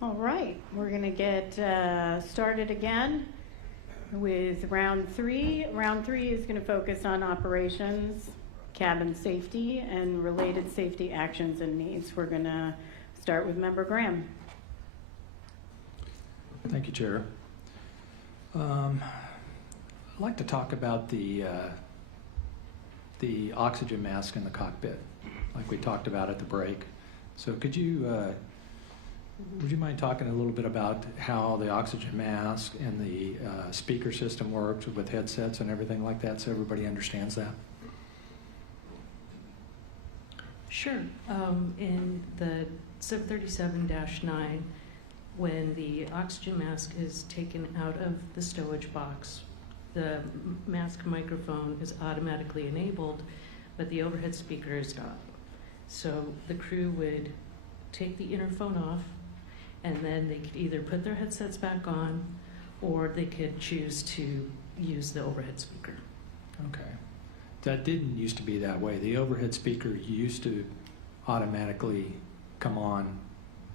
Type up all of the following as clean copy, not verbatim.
All right, we're going to get started again with round three. Round three is going to focus on operations, cabin safety, and related safety actions and needs. We're going to start with Member Graham. Thank you, Chair. I'd like to talk about the oxygen mask in the cockpit, like we talked about at the break. So could you, would you mind talking a little bit about how the oxygen mask and the speaker system works with headsets and everything like that, so everybody understands that? Sure. In the 737-9, when the oxygen mask is taken out of the stowage box, the mask microphone is automatically enabled, but the overhead speaker is not. So the crew would take the interphone off, and then they could either put their headsets back on, or they could choose to use the overhead speaker. Okay. That didn't used to be that way. The overhead speaker used to automatically come on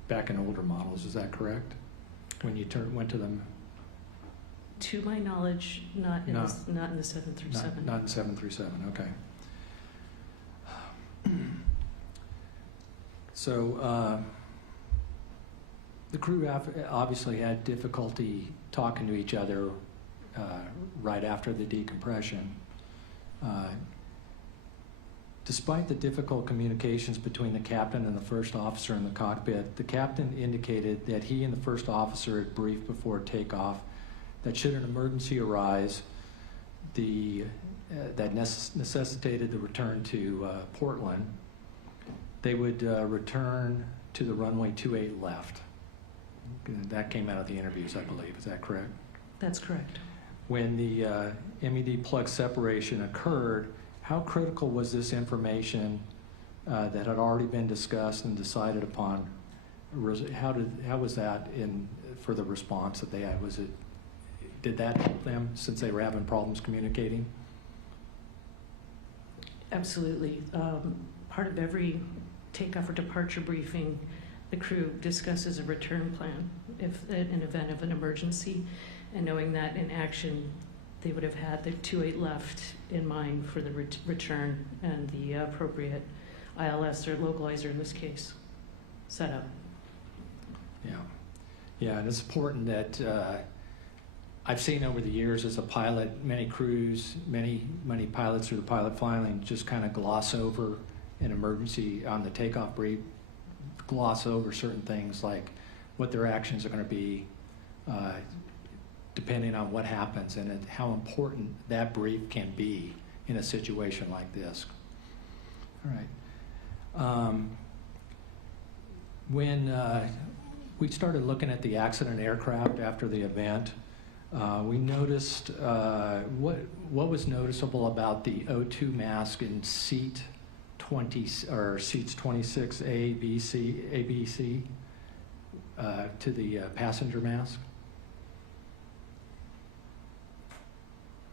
back in older models. Is that correct? When you went to them? To my knowledge, not in the 737. Not in 737, okay. So the crew obviously had difficulty talking to each other right after the decompression. Despite the difficult communications between the captain and the first officer in the cockpit, the captain indicated that he and the first officer had briefed before takeoff that should an emergency arise that necessitated the return to Portland, they would return to the runway 28 left. That came out of the interviews, I believe. Is that correct? That's correct. When the MED plug separation occurred, how critical was this information that had already been discussed and decided upon? How was that for the response that they had? Did that help them since they were having problems communicating? Absolutely. Part of every takeoff or departure briefing, the crew discusses a return plan if in an event of an emergency, and knowing that in action they would have had the 28 left in mind for the return and the appropriate ILS or localizer in this case set up. Yeah, and it's important that I've seen over the years as a pilot, many crews, many pilots through the pilot filing just kind of gloss over an emergency on the takeoff brief, gloss over certain things like what their actions are going to be depending on what happens and how important that brief can be in a situation like this. All right. When we started looking at the accident aircraft after the event, we noticed what was noticeable about the O2 mask in seat 20 or seats 26A, B, C to the passenger mask.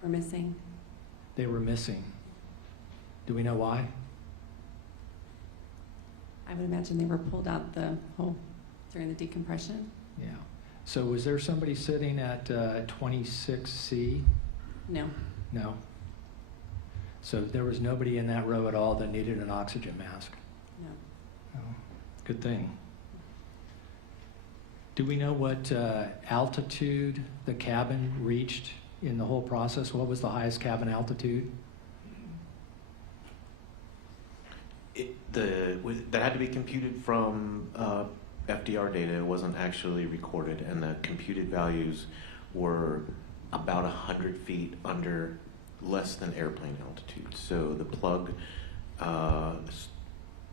We're missing. They were missing. Do we know why? I would imagine they were pulled out the hole during the decompression. Yeah. So was there somebody sitting at 26C? No. No. So there was nobody in that row at all that needed an oxygen mask? No. Oh, good thing. Do we know what altitude the cabin reached in the whole process? What was the highest cabin altitude? That had to be computed from FDR data. It wasn't actually recorded, and the computed values were about 100 feet under less than airplane altitude. So the plug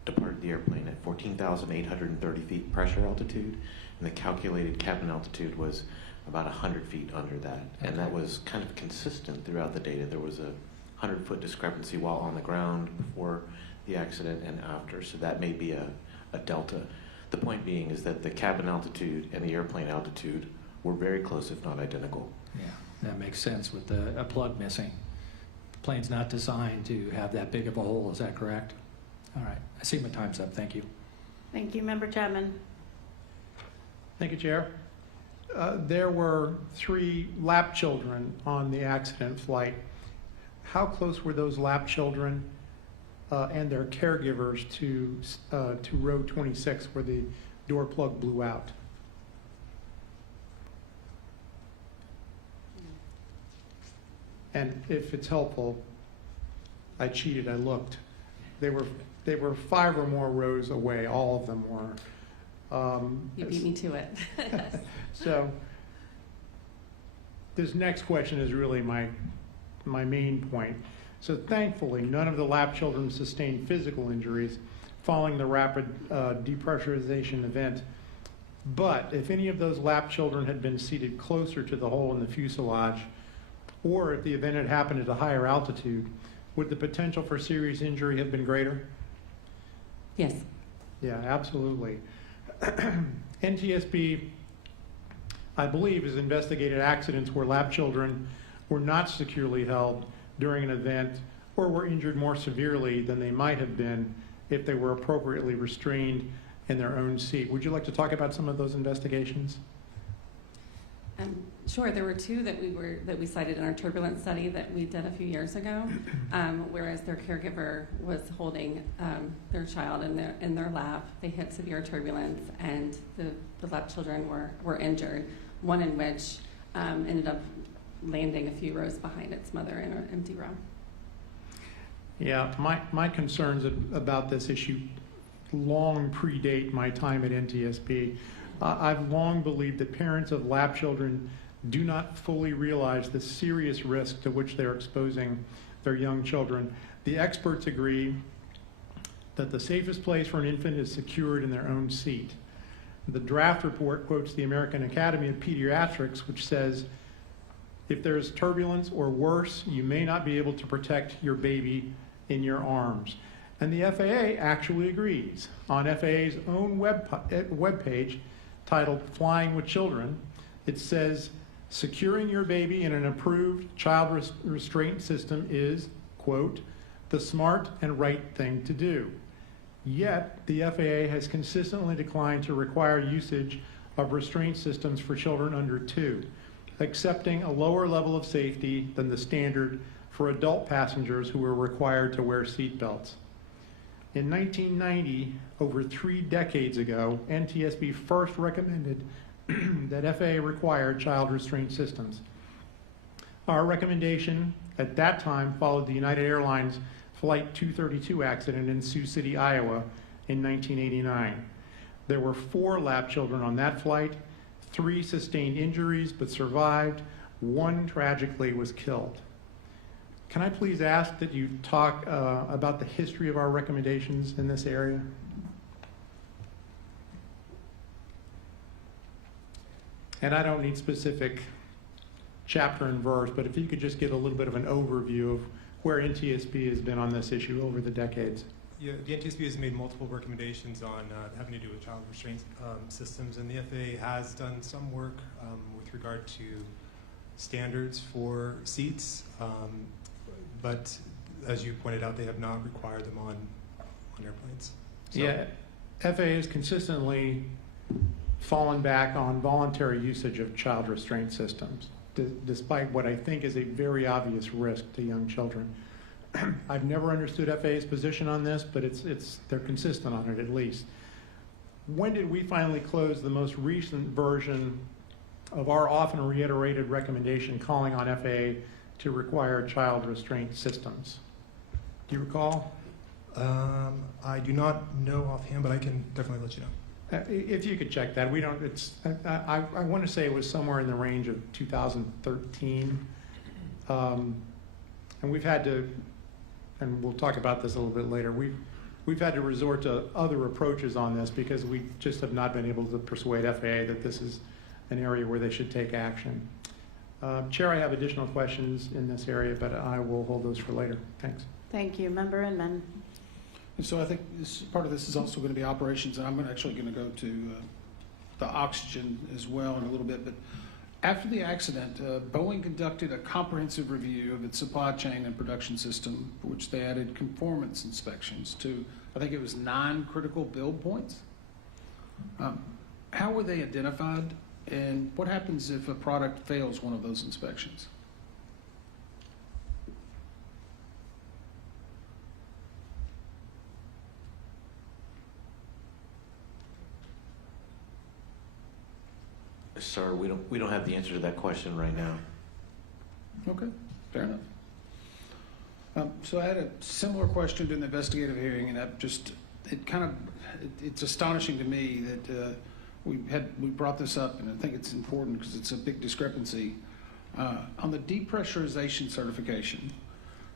departed the airplane at 14,830 feet pressure altitude, and the calculated cabin altitude was about 100 feet under that. Okay. And that was kind of consistent throughout the data. There was a 100-foot discrepancy while on the ground before the accident and after, so that may be a delta. The point being is that the cabin altitude and the airplane altitude were very close, if not identical. Yeah, that makes sense with a plug missing. The plane's not designed to have that big of a hole, is that correct? All right, I see my time's up, thank you. Thank you, Member Chapman. Thank you, Chair. There were 3 lap children on the accident flight. How close were those lap children and their caregivers to row 26 where the door plug blew out? And if it's helpful, I cheated, I looked. They were 5 or more rows away, all of them were. You beat me to it. So this next question is really my main point. So thankfully, none of the lap children sustained physical injuries following the rapid depressurization event. But if any of those lap children had been seated closer to the hole in the fuselage, or if the event had happened at a higher altitude, would the potential for serious injury have been greater? Yes. Yeah, absolutely. NTSB, I believe, has investigated accidents where lap children were not securely held during an event or were injured more severely than they might have been if they were appropriately restrained in their own seat. Would you like to talk about some of those investigations? Sure. There were 2 that we cited in our turbulence study that we did a few years ago, whereas their caregiver was holding their child in their lap. They hit severe turbulence, and the lap children were injured. One in which ended up landing a few rows behind its mother in an empty row. Yeah, my concerns about this issue long predate my time at NTSB. I've long believed that parents of lap children do not fully realize the serious risk to which they're exposing their young children. The experts agree that the safest place for an infant is secured in their own seat. The draft report quotes the American Academy of Pediatrics, which says, if there's turbulence or worse, you may not be able to protect your baby in your arms. And the FAA actually agrees. On FAA's own webpage titled Flying with Children, it says, securing your baby in an approved child restraint system is, quote, the smart and right thing to do. Yet, the FAA has consistently declined to require usage of restraint systems for children under 2, accepting a lower level of safety than the standard for adult passengers who are required to wear seat belts. In 1990, over 3 decades ago, NTSB first recommended that FAA require child restraint systems. Our recommendation at that time followed the United Airlines Flight 232 accident in Sioux City, Iowa in 1989. There were 4 lap children on that flight. 3 sustained injuries but survived. 1 tragically was killed. Can I please ask that you talk about the history of our recommendations in this area? And I don't need specific chapter and verse, but if you could just give a little bit of an overview of where NTSB has been on this issue over the decades. Yeah, the NTSB has made multiple recommendations on having to do with child restraint systems, and the FAA has done some work with regard to standards for seats, but as you pointed out, they have not required them on airplanes. So. Yeah, FAA has consistently fallen back on voluntary usage of child restraint systems, despite what I think is a very obvious risk to young children. I've never understood FAA's position on this, but they're consistent on it at least. When did we finally close the most recent version of our often reiterated recommendation calling on FAA to require child restraint systems? Do you recall? I do not know offhand, but I can definitely let you know. If you could check that. We don't, I want to say it was somewhere in the range of 2013. And we've had to, and we'll talk about this a little bit later, we've had to resort to other approaches on this because we just have not been able to persuade FAA that this is an area where they should take action. Chair, I have additional questions in this area, but I will hold those for later. Thanks. Thank you. Member Inman. And so I think part of this is also going to be operations, and I'm actually going to go to the oxygen as well in a little bit. But after the accident, Boeing conducted a comprehensive review of its supply chain and production system, for which they added conformance inspections to, I think it was 9 critical build points. How were they identified, and what happens if a product fails one of those inspections? Sir, we don't have the answer to that question right now. Okay, fair enough. So I had a similar question during the investigative hearing, and it's astonishing to me that we brought this up, and I think it's important because it's a big discrepancy. On the depressurization certification,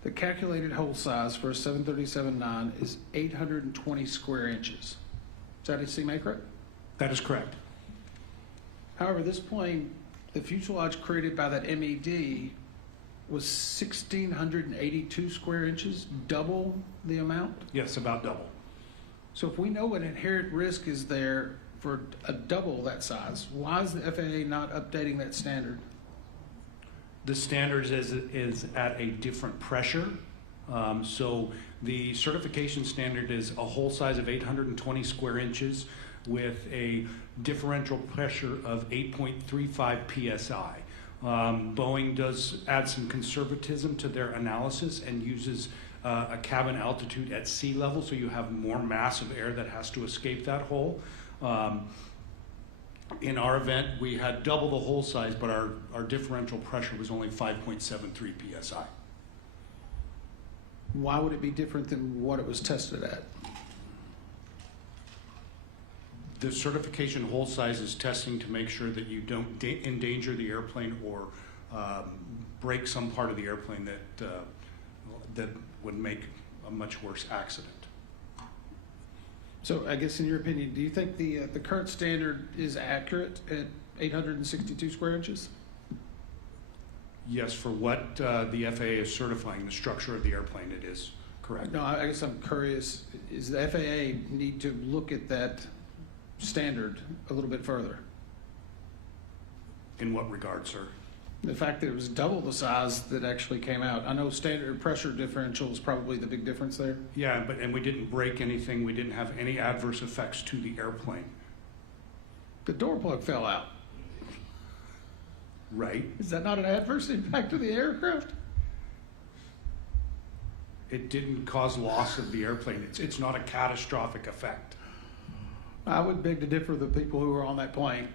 the calculated hole size for a 737-9 is 820 square inches. Does that seem accurate? That is correct. However, this plane, the fuselage created by that MED, was 1,682 square inches, double the amount? Yes, about double. So if we know an inherent risk is there for a double that size, why is the FAA not updating that standard? The standard is at a different pressure. So the certification standard is a hole size of 820 square inches with a differential pressure of 8.35 psi. Boeing does add some conservatism to their analysis and uses a cabin altitude at sea level, so you have more mass of air that has to escape that hole. In our event, we had double the hole size, but our differential pressure was only 5.73 psi. Why would it be different than what it was tested at? The certification hole size is testing to make sure that you don't endanger the airplane or break some part of the airplane that would make a much worse accident. So I guess in your opinion, do you think the current standard is accurate at 862 square inches? Yes, for what the FAA is certifying, the structure of the airplane, it is correct. No, I guess I'm curious, is the FAA need to look at that standard a little bit further? In what regard, sir? The fact that it was double the size that actually came out. I know standard pressure differential is probably the big difference there. Yeah, and we didn't break anything. We didn't have any adverse effects to the airplane. The door plug fell out. Right. Is that not an adverse impact to the aircraft? It didn't cause loss of the airplane. It's not a catastrophic effect. I would beg to differ with the people who were on that plane,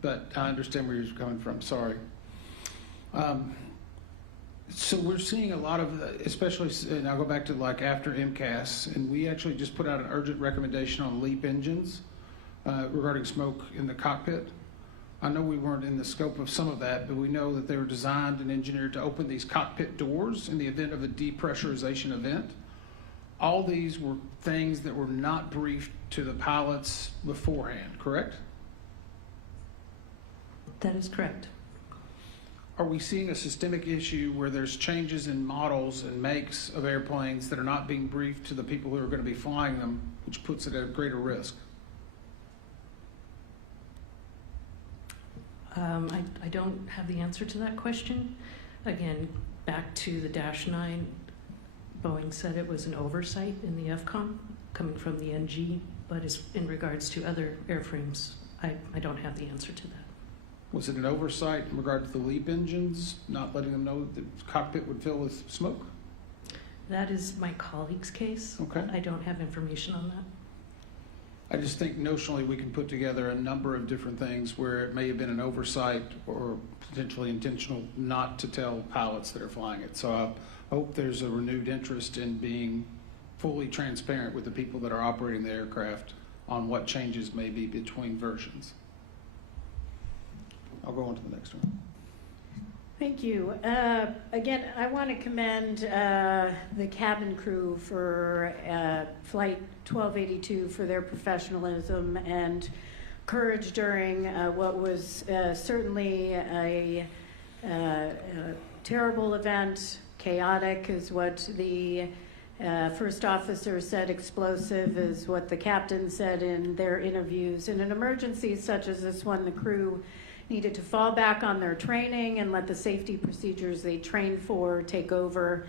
but I understand where you're coming from. Sorry. So we're seeing a lot of, especially, and I'll go back to like after MCAS, and we actually just put out an urgent recommendation on LEAP engines regarding smoke in the cockpit. I know we weren't in the scope of some of that, but we know that they were designed and engineered to open these cockpit doors in the event of a depressurization event. All these were things that were not briefed to the pilots beforehand, correct? That is correct. Are we seeing a systemic issue where there's changes in models and makes of airplanes that are not being briefed to the people who are going to be flying them, which puts it at a greater risk? I don't have the answer to that question. Again, back to the Dash 9, Boeing said it was an oversight in the FCOM coming from the NG, but as in regards to other airframes, I don't have the answer to that. Was it an oversight in regard to the LEAP engines, not letting them know that the cockpit would fill with smoke? That is my colleague's case. Okay. I don't have information on that. I just think notionally we can put together a number of different things where it may have been an oversight or potentially intentional not to tell pilots that are flying it. So I hope there's a renewed interest in being fully transparent with the people that are operating the aircraft on what changes may be between versions. I'll go on to the next one. Thank you. Again, I want to commend the cabin crew for Flight 1282 for their professionalism and courage during what was certainly a terrible event. Chaotic is what the first officer said, explosive is what the captain said in their interviews. In an emergency such as this one, the crew needed to fall back on their training and let the safety procedures they trained for take over,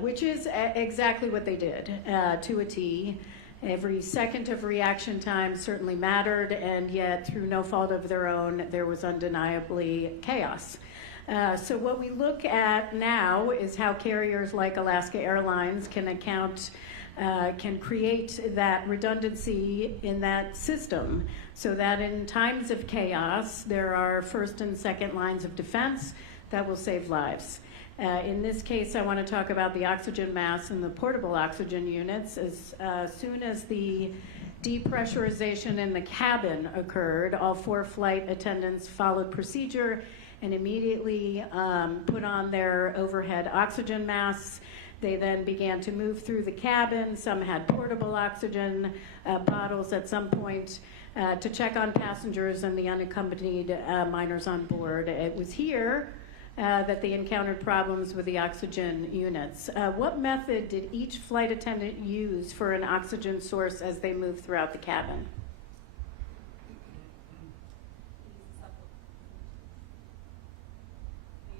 which is exactly what they did to a T. Every second of reaction time certainly mattered, and yet through no fault of their own, there was undeniably chaos. So what we look at now is how carriers like Alaska Airlines can create that redundancy in that system so that in times of chaos, there are first and second lines of defense that will save lives. In this case, I want to talk about the oxygen masks and the portable oxygen units. As soon as the depressurization in the cabin occurred, all 4 flight attendants followed procedure and immediately put on their overhead oxygen masks. They then began to move through the cabin. Some had portable oxygen bottles at some point to check on passengers and the unaccompanied minors on board. It was here that they encountered problems with the oxygen units. What method did each flight attendant use for an oxygen source as they moved throughout the cabin?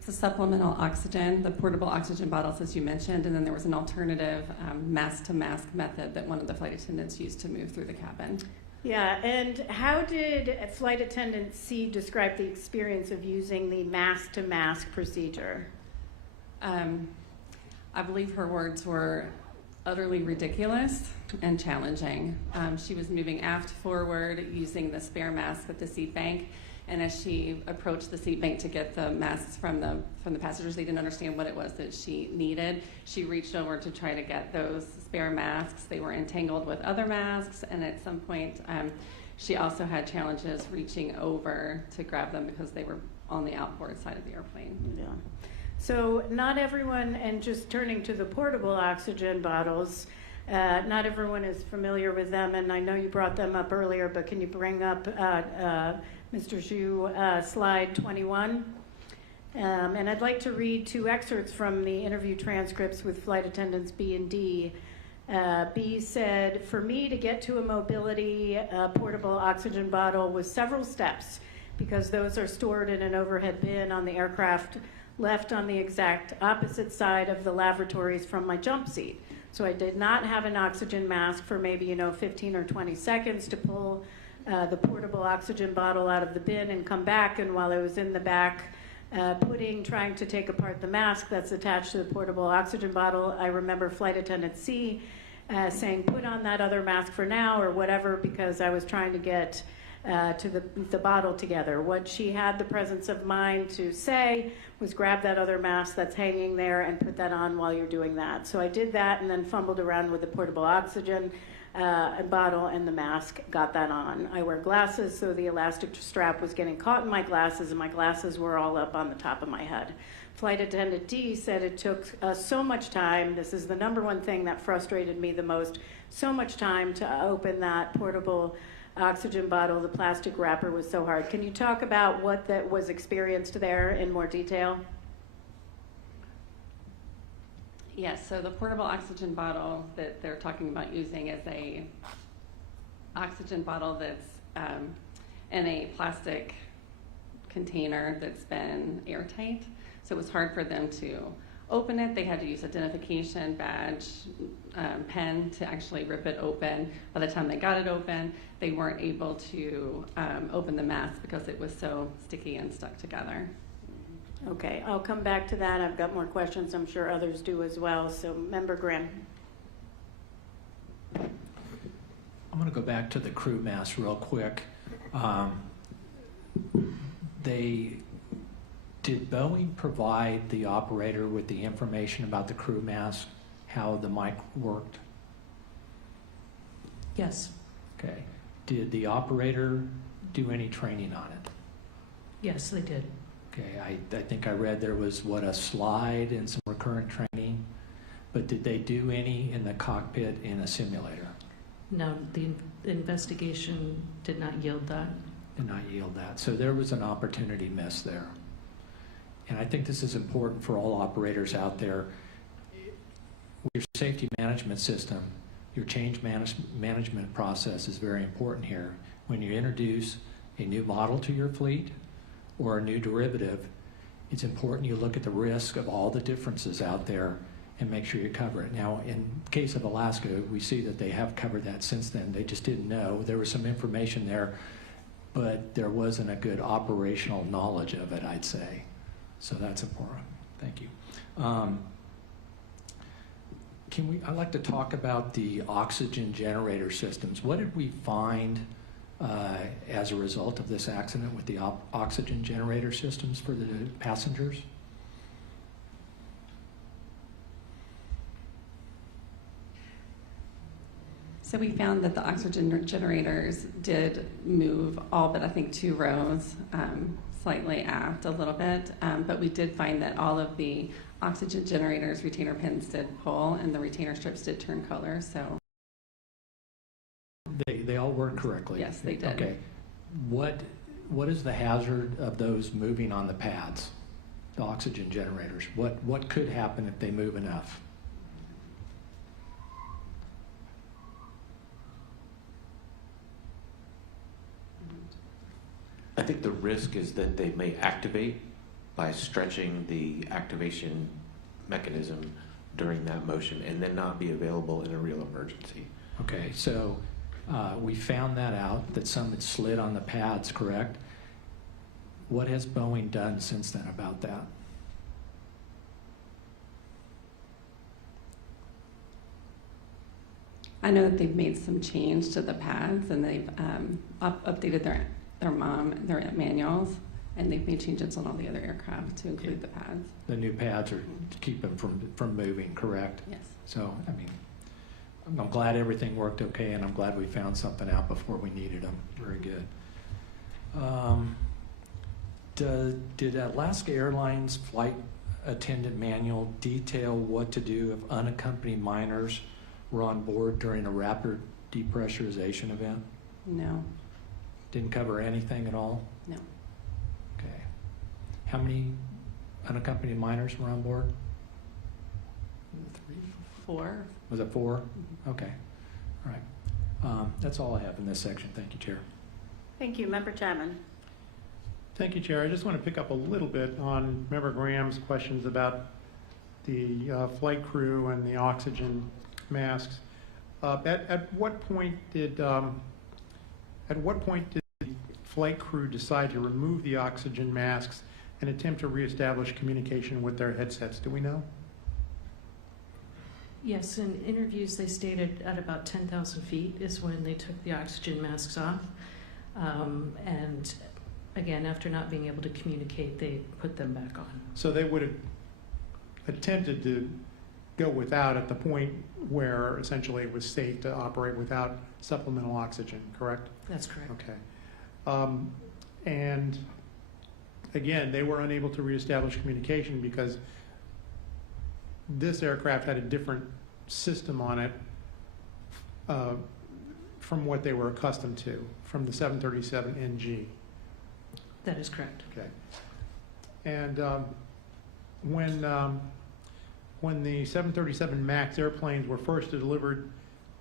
The supplemental oxygen, the portable oxygen bottles, as you mentioned, and then there was an alternative mask-to-mask method that one of the flight attendants used to move through the cabin. Yeah, and how did Flight Attendant C describe the experience of using the mask-to-mask procedure? I believe her words were utterly ridiculous and challenging. She was moving aft forward using the spare mask at the seat bank, and as she approached the seat bank to get the masks from the passengers, they didn't understand what it was that she needed. She reached over to try to get those spare masks. They were entangled with other masks, and at some point, she also had challenges reaching over to grab them because they were on the outboard side of the airplane. Yeah. So not everyone, and just turning to the portable oxygen bottles, not everyone is familiar with them, and I know you brought them up earlier, but can you bring up Mr. Zhu, slide 21? And I'd like to read 2 excerpts from the interview transcripts with flight attendants B and D. B said, "For me to get to a mobility portable oxygen bottle was several steps because those are stored in an overhead bin on the aircraft left on the exact opposite side of the lavatories from my jump seat. So I did not have an oxygen mask for maybe 15 or 20 seconds to pull the portable oxygen bottle out of the bin and come back, and while I was in the back trying to take apart the mask that's attached to the portable oxygen bottle, I remember Flight Attendant C saying, put on that other mask for now or whatever, because I was trying to get to the bottle together. What she had the presence of mind to say was grab that other mask that's hanging there and put that on while you're doing that. So I did that and then fumbled around with the portable oxygen bottle and the mask, got that on. I wear glasses, so the elastic strap was getting caught in my glasses, and my glasses were all up on the top of my head. Flight Attendant D said it took so much time. This is the #1 thing that frustrated me the most. So much time to open that portable oxygen bottle. The plastic wrapper was so hard. Can you talk about what that was experienced there in more detail? Yes, so the portable oxygen bottle that they're talking about using is a oxygen bottle that's in a plastic container that's been airtight. So it was hard for them to open it. They had to use identification badge, pen to actually rip it open. By the time they got it open, they weren't able to open the mask because it was so sticky and stuck together. Okay, I'll come back to that. I've got more questions. I'm sure others do as well. So, Member Grimm. I'm going to go back to the crew mask real quick. Did Boeing provide the operator with the information about the crew mask, how the mic worked? Yes. Okay. Did the operator do any training on it? Yes, they did. Okay, I think I read there was, a slide and some recurrent training, but did they do any in the cockpit in a simulator? No, the investigation did not yield that. Did not yield that. So there was an opportunity missed there. And I think this is important for all operators out there. Your safety management system, your change management process is very important here. When you introduce a new model to your fleet or a new derivative, it's important you look at the risk of all the differences out there and make sure you cover it. Now, in case of Alaska, we see that they have covered that since then. They just didn't know. There was some information there, but there wasn't a good operational knowledge of it, I'd say. So that's important. Thank you. I'd like to talk about the oxygen generator systems. What did we find as a result of this accident with the oxygen generator systems for the passengers? So we found that the oxygen generators did move all but I think 2 rows, slightly aft a little bit, but we did find that all of the oxygen generators retainer pins did pull and the retainer strips did turn color. So They all work correctly? yes, they did. Okay. What is the hazard of those moving on the pads, the oxygen generators? What could happen if they move enough? I think the risk is that they may activate by stretching the activation mechanism during that motion and then not be available in a real emergency. Okay, so we found that out, that some had slid on the pads, correct? What has Boeing done since then about that? I know that they've made some change to the pads and they've updated their manuals, and they've made changes on all the other aircraft to include the pads. The new pads are to keep them from moving, correct? Yes. So, I mean, I'm glad everything worked okay, and I'm glad we found something out before we needed them. Very good. Did Alaska Airlines flight attendant manual detail what to do if unaccompanied minors were on board during a rapid depressurization event? No. Didn't cover anything at all? No. Okay. How many unaccompanied minors were on board? 4. Was it 4? Okay. All right. That's all I have in this section. Thank you, Chair. Thank you. Member Chapman. Thank you, Chair. I just want to pick up a little bit on Member Graham's questions about the flight crew and the oxygen masks. At what point did the flight crew decide to remove the oxygen masks and attempt to reestablish communication with their headsets? Do we know? Yes, in interviews they stated at about 10,000 feet is when they took the oxygen masks off. And again, after not being able to communicate, they put them back on. So they would have attempted to go without at the point where essentially it was safe to operate without supplemental oxygen, correct? That's correct. Okay. And again, they were unable to reestablish communication because this aircraft had a different system on it from what they were accustomed to, from the 737NG. That is correct. Okay. And when the 737 MAX airplanes were first delivered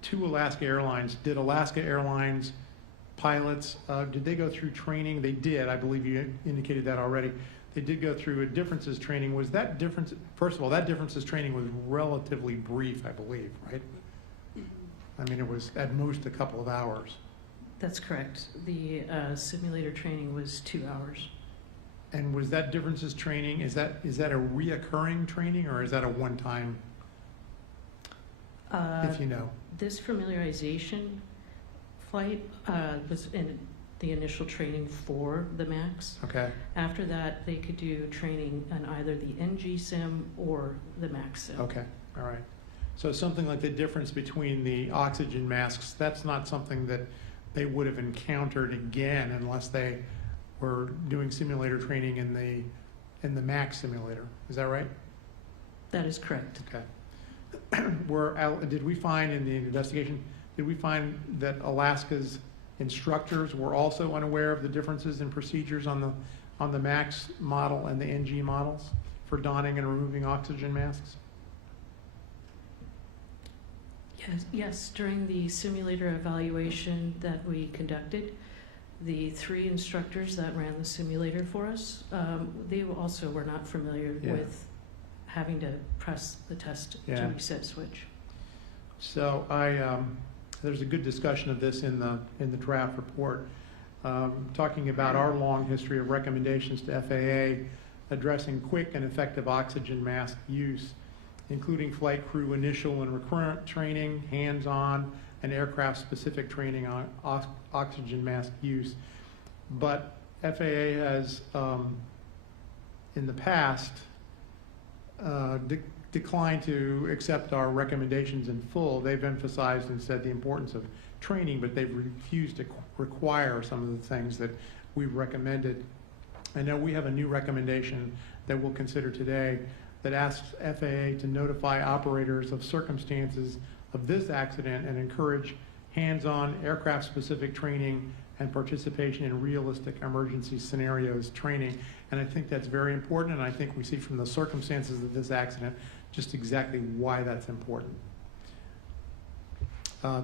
to Alaska Airlines, did Alaska Airlines pilots, did they go through training? They did. I believe you indicated that already. They did go through a differences training. Was that difference, first of all, that differences training was relatively brief, I believe, right? I mean, it was at most a couple of hours. That's correct. The simulator training was 2 hours. And was that differences training, is that a reoccurring training or is that a one-time, if you know? This familiarization flight was in the initial training for the MAX. Okay. After that, they could do training on either the NG sim or the MAX sim. Okay, all right. So something like the difference between the oxygen masks, that's not something that they would have encountered again unless they were doing simulator training in the MAX simulator. Is that right? That is correct. Okay. Did we find in the investigation, did we find that Alaska's instructors were also unaware of the differences in procedures on the MAX model and the NG models for donning and removing oxygen masks? Yes, during the simulator evaluation that we conducted, the 3 instructors that ran the simulator for us, they also were not familiar with having to press the test Yeah. to reset switch. So there's a good discussion of this in the draft report, talking about our long history of recommendations to FAA addressing quick and effective oxygen mask use, including flight crew initial and recurrent training, hands-on, and aircraft-specific training on oxygen mask use. But FAA has, in the past, declined to accept our recommendations in full. They've emphasized and said the importance of training, but they've refused to require some of the things that we've recommended. I know we have a new recommendation that we'll consider today that asks FAA to notify operators of circumstances of this accident and encourage hands-on aircraft-specific training and participation in realistic emergency scenarios training. And I think that's very important, and I think we see from the circumstances of this accident just exactly why that's important.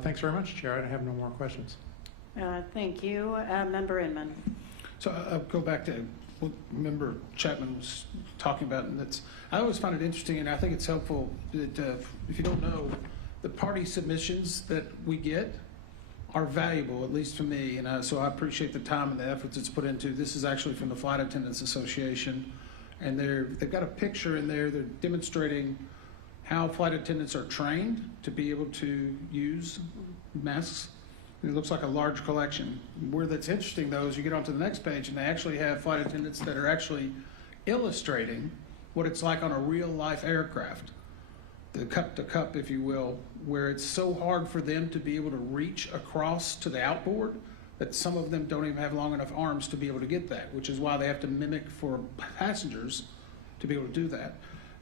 Thanks very much, Chair. I have no more questions. Thank you. Member Inman. So I'll go back to what Member Chapman was talking about, and I always find it interesting, and I think it's helpful that if you don't know, the party submissions that we get are valuable, at least to me, and so I appreciate the time and the efforts it's put into. This is actually from the Flight Attendants Association, and they've got a picture in there. They're demonstrating how flight attendants are trained to be able to use masks. It looks like a large collection. Where that's interesting, though, is you get onto the next page, and they actually have flight attendants that are actually illustrating what it's like on a real-life aircraft, the cup-to-cup, if you will, where it's so hard for them to be able to reach across to the outboard that some of them don't even have long enough arms to be able to get that, which is why they have to mimic for passengers to be able to do that.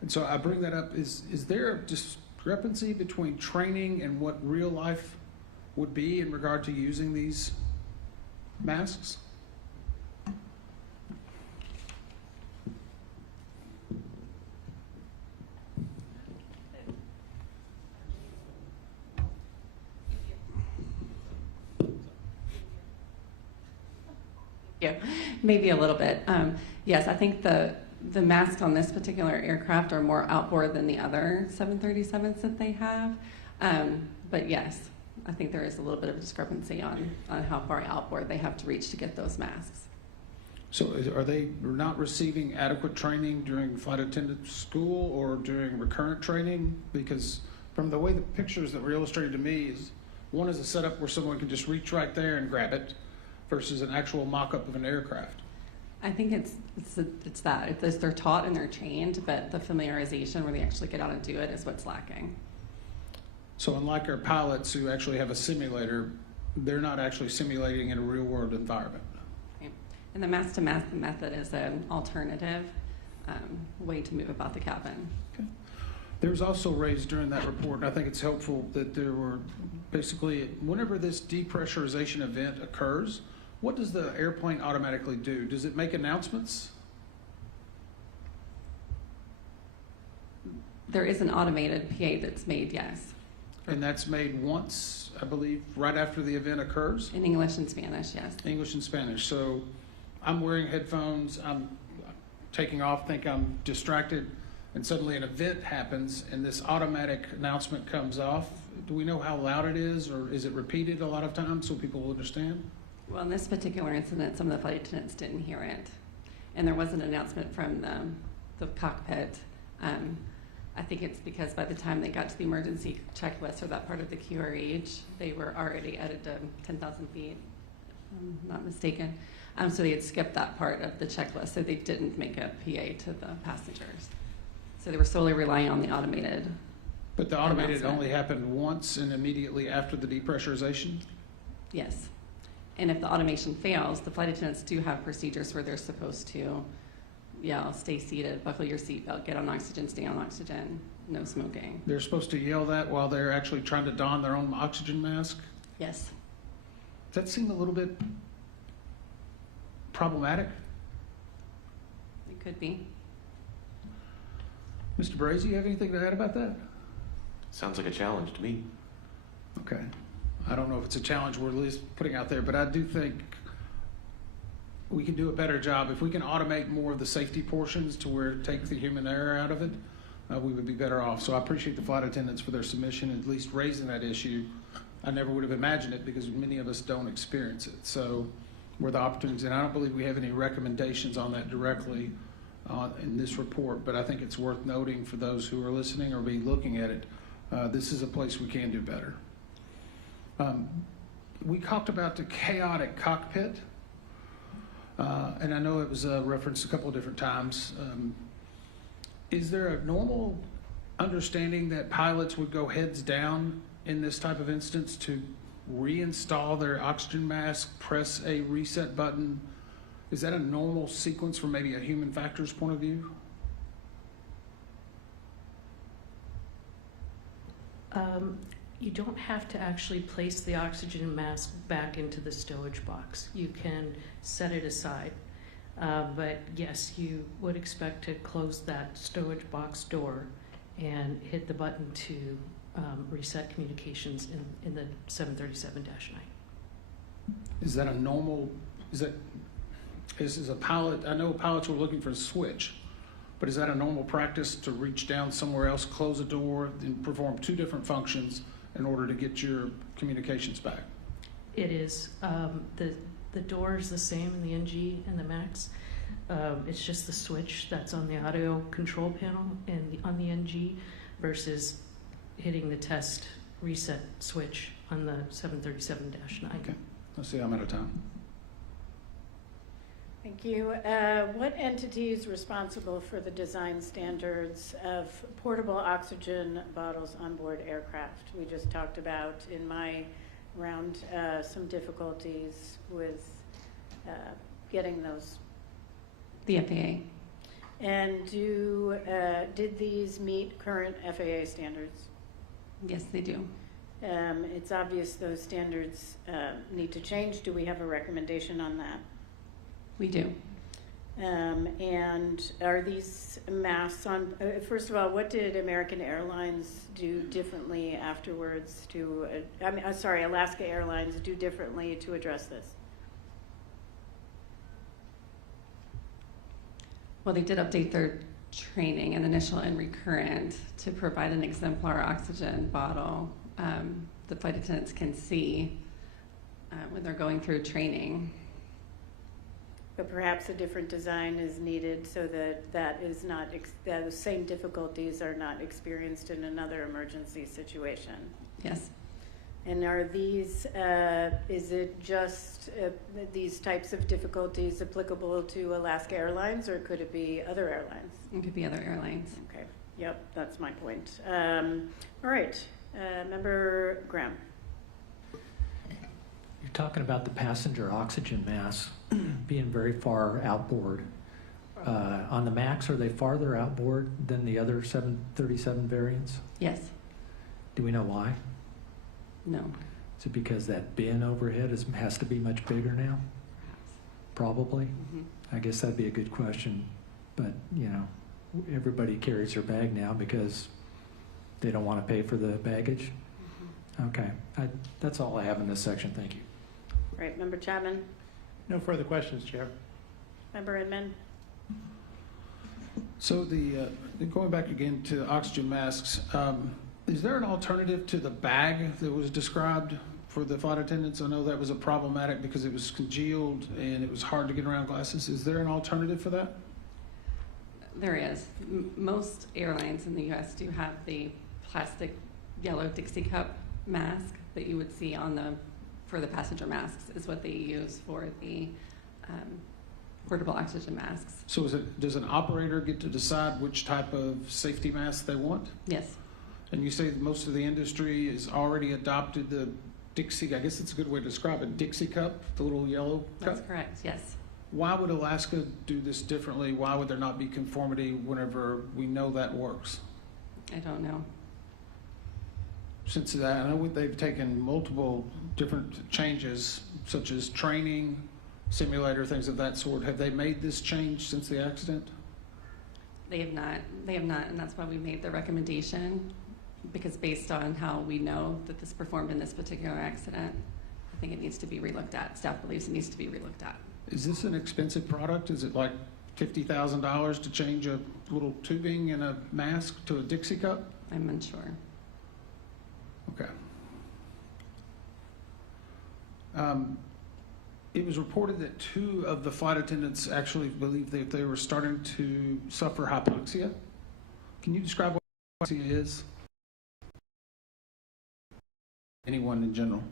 And so I bring that up. Is there a discrepancy between training and what real life would be in regard to using these masks? Yeah, maybe a little bit. Yes, I think the masks on this particular aircraft are more outboard than the other 737s that they have. But yes, I think there is a little bit of a discrepancy on how far outboard they have to reach to get those masks. So are they not receiving adequate training during flight attendant school or during recurrent training? Because from the way the pictures that were illustrated to me, one is a setup where someone can just reach right there and grab it versus an actual mock-up of an aircraft. I think it's that. They're taught and they're trained, but the familiarization where they actually get out and do it is what's lacking. So unlike our pilots who actually have a simulator, they're not actually simulating in a real-world environment. Okay. And the mask-to-mask method is an alternative way to move about the cabin. Okay. There was also raised during that report, and I think it's helpful that there were basically, whenever this depressurization event occurs, what does the airplane automatically do? Does it make announcements? There is an automated PA that's made, yes. And that's made once, I believe, right after the event occurs? In English and Spanish, yes. English and Spanish. So I'm wearing headphones, I'm taking off, think I'm distracted, and suddenly an event happens and this automatic announcement comes off. Do we know how loud it is, or is it repeated a lot of times so people will understand? Well, in this particular incident, some of the flight attendants didn't hear it. And there was an announcement from the cockpit. I think it's because by the time they got to the emergency checklist or that part of the QRH, they were already at 10,000 feet, if I'm not mistaken. So they had skipped that part of the checklist, so they didn't make a PA to the passengers. So they were solely relying on the automated. But the automated announcement. only happened once and immediately after the depressurization? Yes. And if the automation fails, the flight attendants do have procedures where they're supposed to yell, stay seated, buckle your seatbelt, get on oxygen, stay on oxygen, no smoking. They're supposed to yell that while they're actually trying to don their own oxygen mask? Yes. Does that seem a little bit problematic? It could be. Mr. Brazy, you have anything to add about that? Sounds like a challenge to me. Okay. I don't know if it's a challenge we're at least putting out there, but I do think we can do a better job. If we can automate more of the safety portions to where it takes the human error out of it, we would be better off. So I appreciate the flight attendants for their submission, at least raising that issue. I never would have imagined it because many of us don't experience it. So where the opportunities, and I don't believe we have any recommendations on that directly in this report, but I think it's worth noting for those who are listening or be looking at it, this is a place we can do better. We talked about the chaotic cockpit, and I know it was referenced a couple of different times. Is there a normal understanding that pilots would go heads down in this type of instance to reinstall their oxygen mask, press a reset button? Is that a normal sequence from maybe a human factors point of view? You don't have to actually place the oxygen mask back into the stowage box. You can set it aside. But yes, you would expect to close that stowage box door and hit the button to reset communications in the 737-9. Is that a normal, is a pilot, I know pilots were looking for a switch, but is that a normal practice to reach down somewhere else, close a door, and perform two different functions in order to get your communications back? It is. The door is the same in the NG and the MAX. It's just the switch that's on the audio control panel and on the NG versus hitting the test reset switch on the 737-9. Okay, let's see, I'm out of time. Thank you. What entity is responsible for the design standards of portable oxygen bottles on board aircraft? We just talked about in my round some difficulties with getting those. The FAA. And did these meet current FAA standards? Yes, they do. It's obvious those standards need to change. Do we have a recommendation on that? We do. And are these masks on, first of all, what did American Airlines do differently afterwards to, Alaska Airlines do differently to address this? Well, they did update their training and initial and recurrent to provide an exemplar oxygen bottle the flight attendants can see when they're going through training. But perhaps a different design is needed so that is not those same difficulties are not experienced in another emergency situation. Yes. And are these, is it just these types of difficulties applicable to Alaska Airlines, or could it be other airlines? It could be other airlines. Okay, yep, that's my point. All right, Member Graham. You're talking about the passenger oxygen masks being very far outboard. On the MAX, are they farther outboard than the other 737 variants? Yes. Do we know why? No. Is it because that bin overhead has to be much bigger now? Probably. Mm-hmm. I guess that'd be a good question. But, you know, everybody carries their bag now because they don't want to pay for the baggage. Mm-hmm. Okay. That's all I have in this section. Thank you. Right, Member Chapman. No further questions, Chair. Member Inman. So going back again to oxygen masks, is there an alternative to the bag that was described for the flight attendants? I know that was a problematic because it was congealed and it was hard to get around glasses. Is there an alternative for that? There is. Most airlines in the U.S. do have the plastic yellow Dixie cup mask that you would see for the passenger masks is what they use for the portable oxygen masks. So does an operator get to decide which type of safety mask they want? Yes. And you say that most of the industry has already adopted the Dixie, I guess it's a good way to describe it, Dixie cup, the little yellow cup? That's correct, yes. Why would Alaska do this differently? Why would there not be conformity whenever we know that works? I don't know. Since that, I know they've taken multiple different changes, such as training, simulator, things of that sort. Have they made this change since the accident? They have not, and that's why we made the recommendation, because based on how we know that this performed in this particular accident, I think it needs to be relooked at. Staff believes it needs to be relooked at. Is this an expensive product? Is it like $50,000 to change a little tubing and a mask to a Dixie cup? I'm unsure. Okay. It was reported that 2 of the flight attendants actually believed that they were starting to suffer hypoxia. Can you describe what hypoxia is? Anyone in general?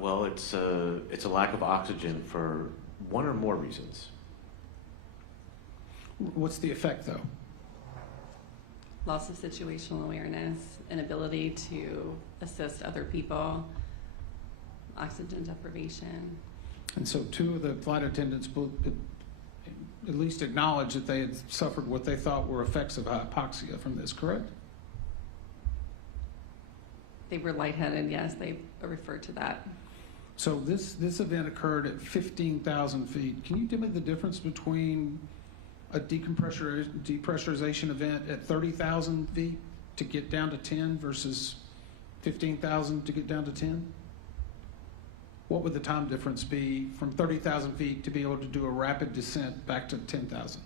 Well, it's a lack of oxygen for one or more reasons. What's the effect, though? Loss of situational awareness, inability to assist other people, oxygen deprivation. And so 2 of the flight attendants at least acknowledged that they had suffered what they thought were effects of hypoxia from this, correct? They were lightheaded, yes, they referred to that. So this event occurred at 15,000 feet. Can you tell me the difference between a depressurization event at 30,000 feet to get down to 10 versus 15,000 to get down to 10? What would the time difference be from 30,000 feet to be able to do a rapid descent back to 10,000?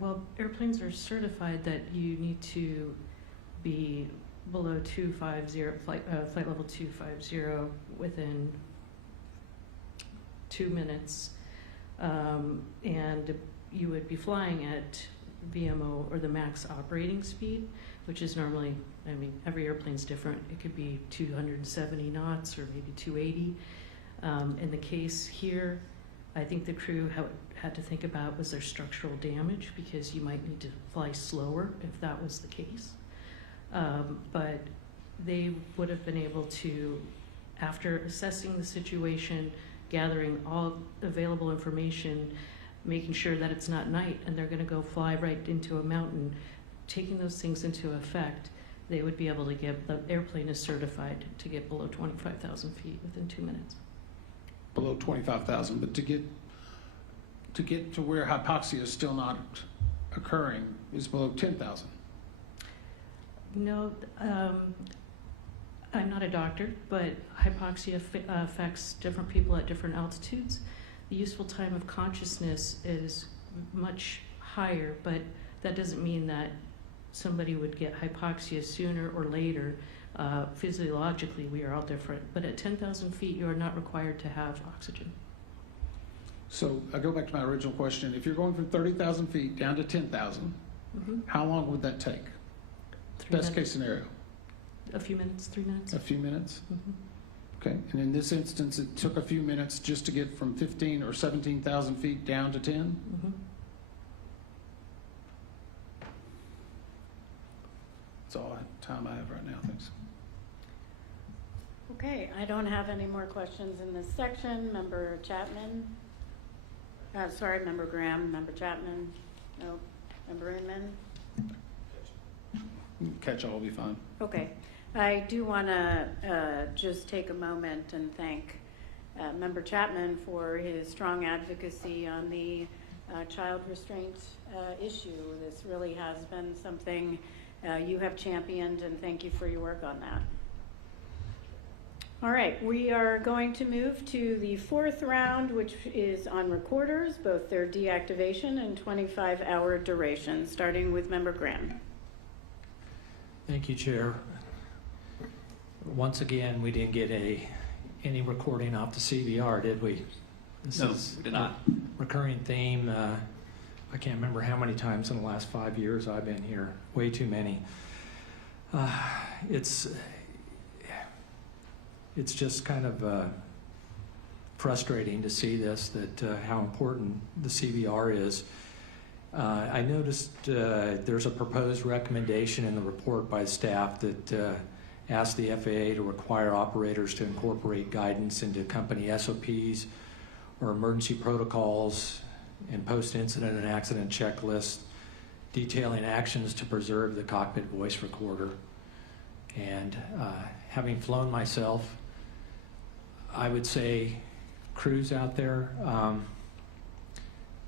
Well, airplanes are certified that you need to be below 250, flight level 250 within 2 minutes. And you would be flying at VMO or the max operating speed, which is normally, I mean, every airplane's different. It could be 270 knots or maybe 280. In the case here, I think the crew had to think about was there structural damage, because you might need to fly slower if that was the case. But they would have been able to, after assessing the situation, gathering all available information, making sure that it's not night and they're going to go fly right into a mountain, taking those things into effect, they would be able to get, the airplane is certified to get below 25,000 feet within 2 minutes. Below 25,000, but to get to where hypoxia is still not occurring is below 10,000. No, I'm not a doctor, but hypoxia affects different people at different altitudes. The useful time of consciousness is much higher, but that doesn't mean that somebody would get hypoxia sooner or later. Physiologically, we are all different, but at 10,000 feet, you are not required to have oxygen. So I go back to my original question. If you're going from 30,000 feet down to 10,000, how long would that take? 3 Best minutes. case scenario? A few minutes, 3 minutes. A few minutes? Mhm. Okay. And in this instance, it took a few minutes just to get from 15 or 17,000 feet down to 10? Mhm. That's all time I have right now. Thanks. Okay, I don't have any more questions in this section. Member Chapman? Sorry, Member Graham. Member Chapman? No. Member Inman? Catch all will be fine. Okay. I do want to just take a moment and thank Member Chapman for his strong advocacy on the child restraint issue. This really has been something you have championed, and thank you for your work on that. All right, we are going to move to the 4th round, which is on recorders, both their deactivation and 25-hour duration, starting with Member Graham. Thank you, Chair. Once again, we didn't get any recording off the CVR, did we? No, we did not. Recurring theme. I can't remember how many times in the last 5 years I've been here. Way too many. It's just kind of frustrating to see this, that how important the CVR is. I noticed there's a proposed recommendation in the report by staff that asked the FAA to require operators to incorporate guidance into company SOPs or emergency protocols and post-incident and accident checklists detailing actions to preserve the cockpit voice recorder. And having flown myself, I would say crews out there,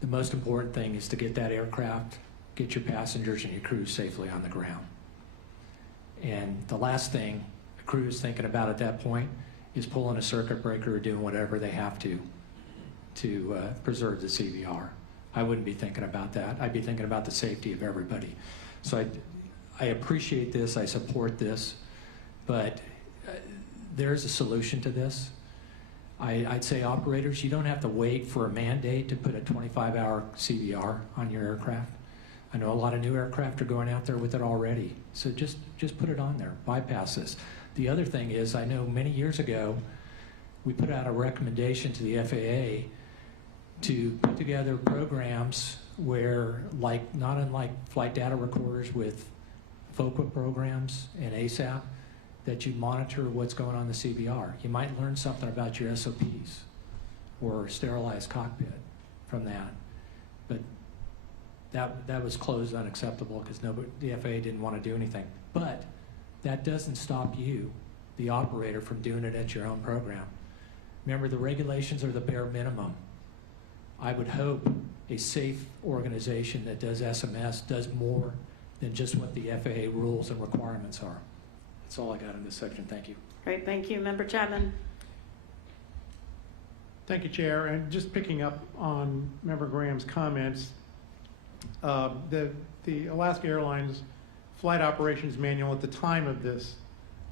the most important thing is to get that aircraft, get your passengers and your crew safely on the ground. And the last thing a crew is thinking about at that point is pulling a circuit breaker or doing whatever they have to preserve the CVR. I wouldn't be thinking about that. I'd be thinking about the safety of everybody. So I appreciate this, I support this, but there's a solution to this. I'd say operators, you don't have to wait for a mandate to put a 25-hour CVR on your aircraft. I know a lot of new aircraft are going out there with it already. So just put it on there, bypass this. The other thing is, I know many years ago, we put out a recommendation to the FAA to put together programs where, not unlike flight data recorders with FOQA programs and ASAP, that you monitor what's going on in the CVR. You might learn something about your SOPs or sterilized cockpit from that. But that was closed unacceptable because the FAA didn't want to do anything. But that doesn't stop you, the operator, from doing it at your own program. Remember, the regulations are the bare minimum. I would hope a safe organization that does SMS does more than just what the FAA rules and requirements are. That's all I got in this section. Thank you. Great, thank you. Member Chapman? Thank you, Chair. And just picking up on Member Graham's comments, the Alaska Airlines Flight Operations Manual at the time of this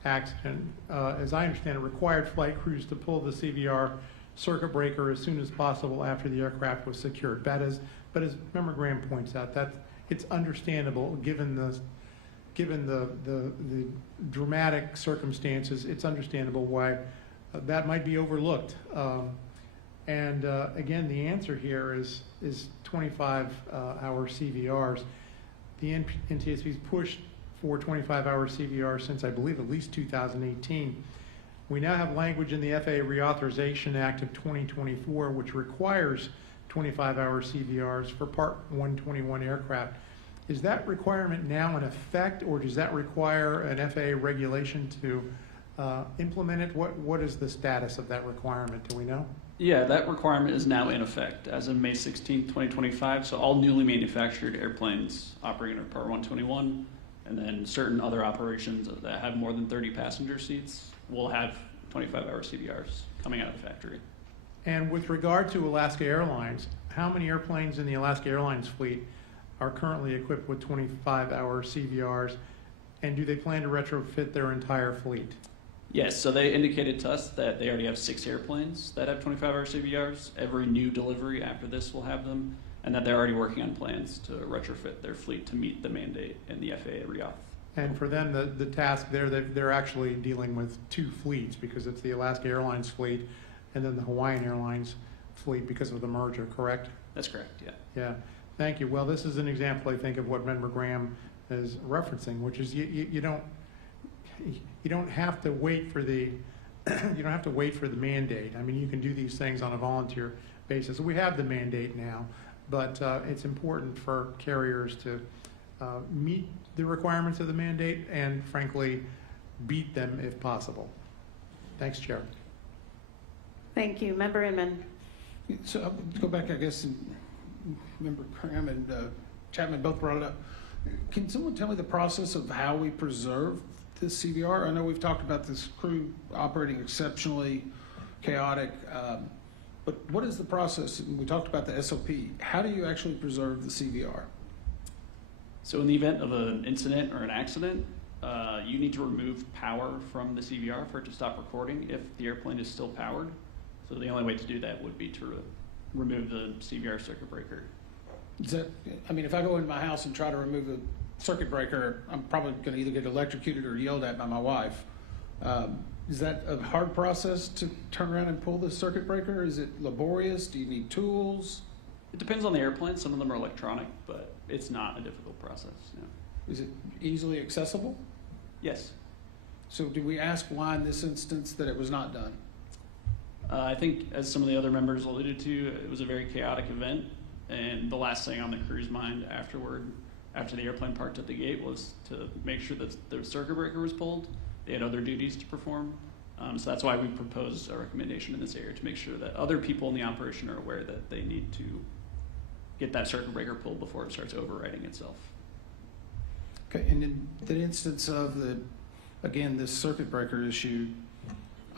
accident, as I understand it, required flight crews to pull the CVR circuit breaker as soon as possible after the aircraft was secured. But as Member Graham points out, that it's understandable given the dramatic circumstances. It's understandable why that might be overlooked. Again, the answer here is 25-hour CVRs. The NTSB's pushed for 25-hour CVRs since, I believe, at least 2018. We now have language in the FAA Reauthorization Act of 2024, which requires 25-hour CVRs for Part 121 aircraft. Is that requirement now in effect, or does that require an FAA regulation to implement it? What is the status of that requirement? Do we know? Yeah, that requirement is now in effect as of May 16, 2025. So all newly manufactured airplanes operating under Part 121, and then certain other operations that have more than 30 passenger seats will have 25-hour CVRs coming out of the factory. And with regard to Alaska Airlines, how many airplanes in the Alaska Airlines fleet are currently equipped with 25-hour CVRs, and do they plan to retrofit their entire fleet? Yes, so they indicated to us that they already have 6 airplanes that have 25-hour CVRs. Every new delivery after this will have them, and that they're already working on plans to retrofit their fleet to meet the mandate in the FAA reauth. And for them, the task there, they're actually dealing with 2 fleets, because it's the Alaska Airlines fleet and then the Hawaiian Airlines fleet because of the merger, correct? That's correct, yeah. Yeah, thank you. Well, this is an example, I think, of what Member Graham is referencing, which is you don't have to wait for the you don't have to wait for the mandate. I mean, you can do these things on a volunteer basis. We have the mandate now, but it's important for carriers to meet the requirements of the mandate and, frankly, beat them if possible. Thanks, Chair. Thank you. Member Inman? So to go back, I guess, and Member Graham and Chapman both brought it up. Can someone tell me the process of how we preserve this CVR? I know we've talked about this crew operating exceptionally chaotic, but what is the process? We talked about the SOP. How do you actually preserve the CVR? So in the event of an incident or an accident, you need to remove power from the CVR for it to stop recording if the airplane is still powered. So the only way to do that would be to remove the CVR circuit breaker. Is that, I mean, if I go into my house and try to remove a circuit breaker, I'm probably going to either get electrocuted or yelled at by my wife. Is that a hard process to turn around and pull the circuit breaker? Is it laborious? Do you need tools? It depends on the airplane. Some of them are electronic, but it's not a difficult process. Yeah. Is it easily accessible? Yes. So do we ask why in this instance that it was not done? I think, as some of the other members alluded to, it was a very chaotic event, and the last thing on the crew's mind after the airplane parked at the gate was to make sure that the circuit breaker was pulled. They had other duties to perform. So that's why we proposed a recommendation in this area, to make sure that other people in the operation are aware that they need to get that circuit breaker pulled before it starts overriding itself. Okay, and in the instance of again, this circuit breaker issue,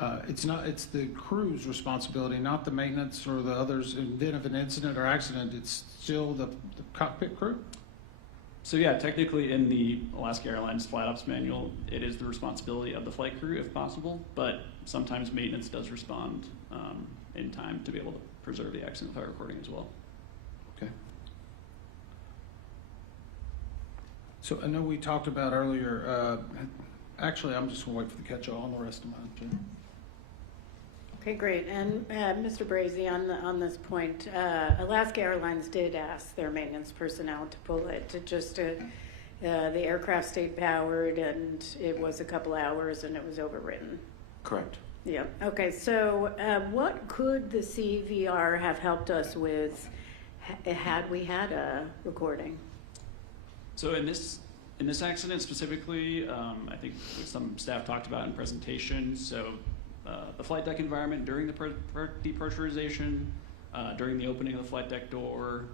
It's the crew's responsibility, not the maintenance or the others. In the event of an incident or accident, it's still the cockpit crew? So yeah, technically in the Alaska Airlines Flight Ops Manual, it is the responsibility of the flight crew if possible, but sometimes maintenance does respond in time to be able to preserve the accident fire recording as well. Okay. So I know we talked about earlier, actually, I'm just going to wait for the catch-all on the rest of mine, Jen. Okay, great. And Mr. Brazy, on this point, Alaska Airlines did ask their maintenance personnel to pull it the aircraft stayed powered, and it was a couple hours, and it was overwritten. Correct. Yeah. Okay. So, what could the CVR have helped us with had we had a recording? So in this accident specifically, I think some staff talked about in presentation. So the flight deck environment during the depressurization, during the opening of the flight deck door,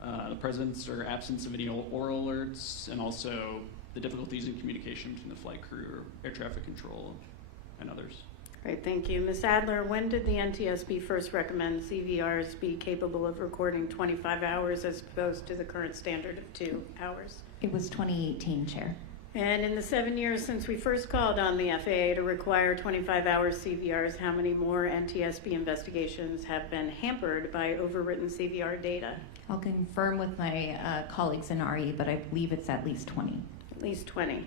the presence or absence of any oral alerts, and also the difficulties in communication between the flight crew or air traffic control and others. Great, thank you. Ms. Adler, when did the NTSB first recommend CVRs be capable of recording 25 hours as opposed to the current standard of 2 hours? It was 2018, Chair. And in the 7 years since we first called on the FAA to require 25-hour CVRs, how many more NTSB investigations have been hampered by overwritten CVR data? I'll confirm with my colleagues in RE, but I believe it's at least 20. At least 20.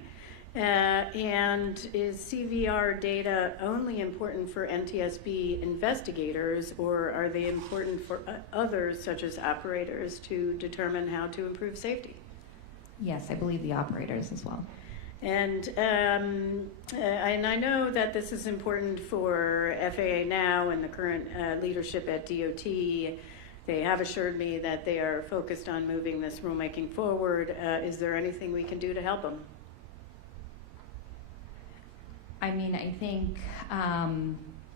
And is CVR data only important for NTSB investigators, or are they important for others, such as operators, to determine how to improve safety? Yes, I believe the operators as well. And I know that this is important for FAA now and the current leadership at DOT. They have assured me that they are focused on moving this rulemaking forward. Is there anything we can do to help them? I mean, I think,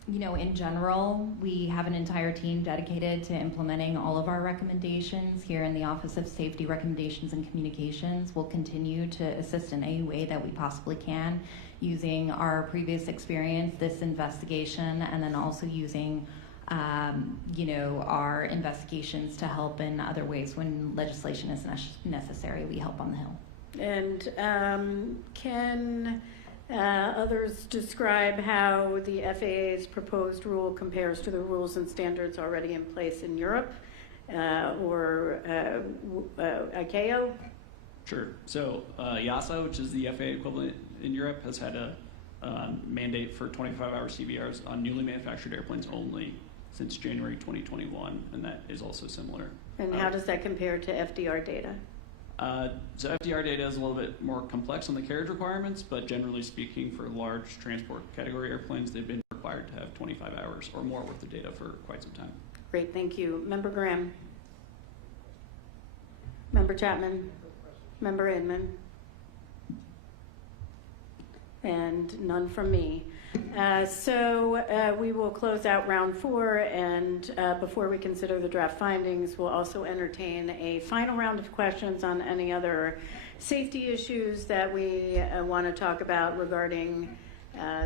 in general, we have an entire team dedicated to implementing all of our recommendations here in the Office of Safety Recommendations and Communications. We'll continue to assist in any way that we possibly can, using our previous experience, this investigation, and then also using, our investigations to help in other ways when legislation is necessary. We help on the Hill. And can others describe how the FAA's proposed rule compares to the rules and standards already in place in Europe or ICAO? Sure. So EASA, which is the FAA equivalent in Europe, has had a mandate for 25-hour CVRs on newly manufactured airplanes only since January 2021, and that is also similar. And how does that compare to FDR data? So FDR data is a little bit more complex on the carriage requirements, but generally speaking, for large transport category airplanes, they've been required to have 25 hours or more worth of data for quite some time. Great, thank you. Member Graham? Member Chapman? Member Inman? And none from me. So we will close out round 4, and before we consider the draft findings, we'll also entertain a final round of questions on any other safety issues that we want to talk about regarding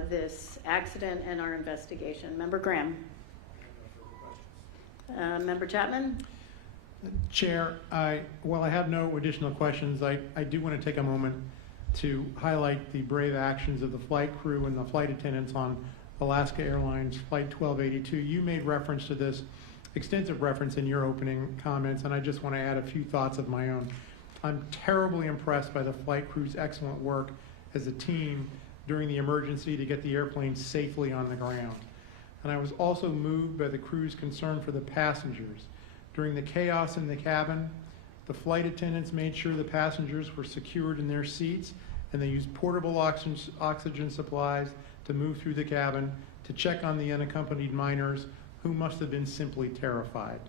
this accident and our investigation. Member Graham. Member Chapman. Chair, while I have no additional questions, I do want to take a moment to highlight the brave actions of the flight crew and the flight attendants on Alaska Airlines Flight 1282. You made reference to this, extensive reference in your opening comments, and I just want to add a few thoughts of my own. I'm terribly impressed by the flight crew's excellent work as a team during the emergency to get the airplane safely on the ground. And I was also moved by the crew's concern for the passengers. During the chaos in the cabin, the flight attendants made sure the passengers were secured in their seats, and they used portable oxygen supplies to move through the cabin to check on the unaccompanied minors, who must have been simply terrified.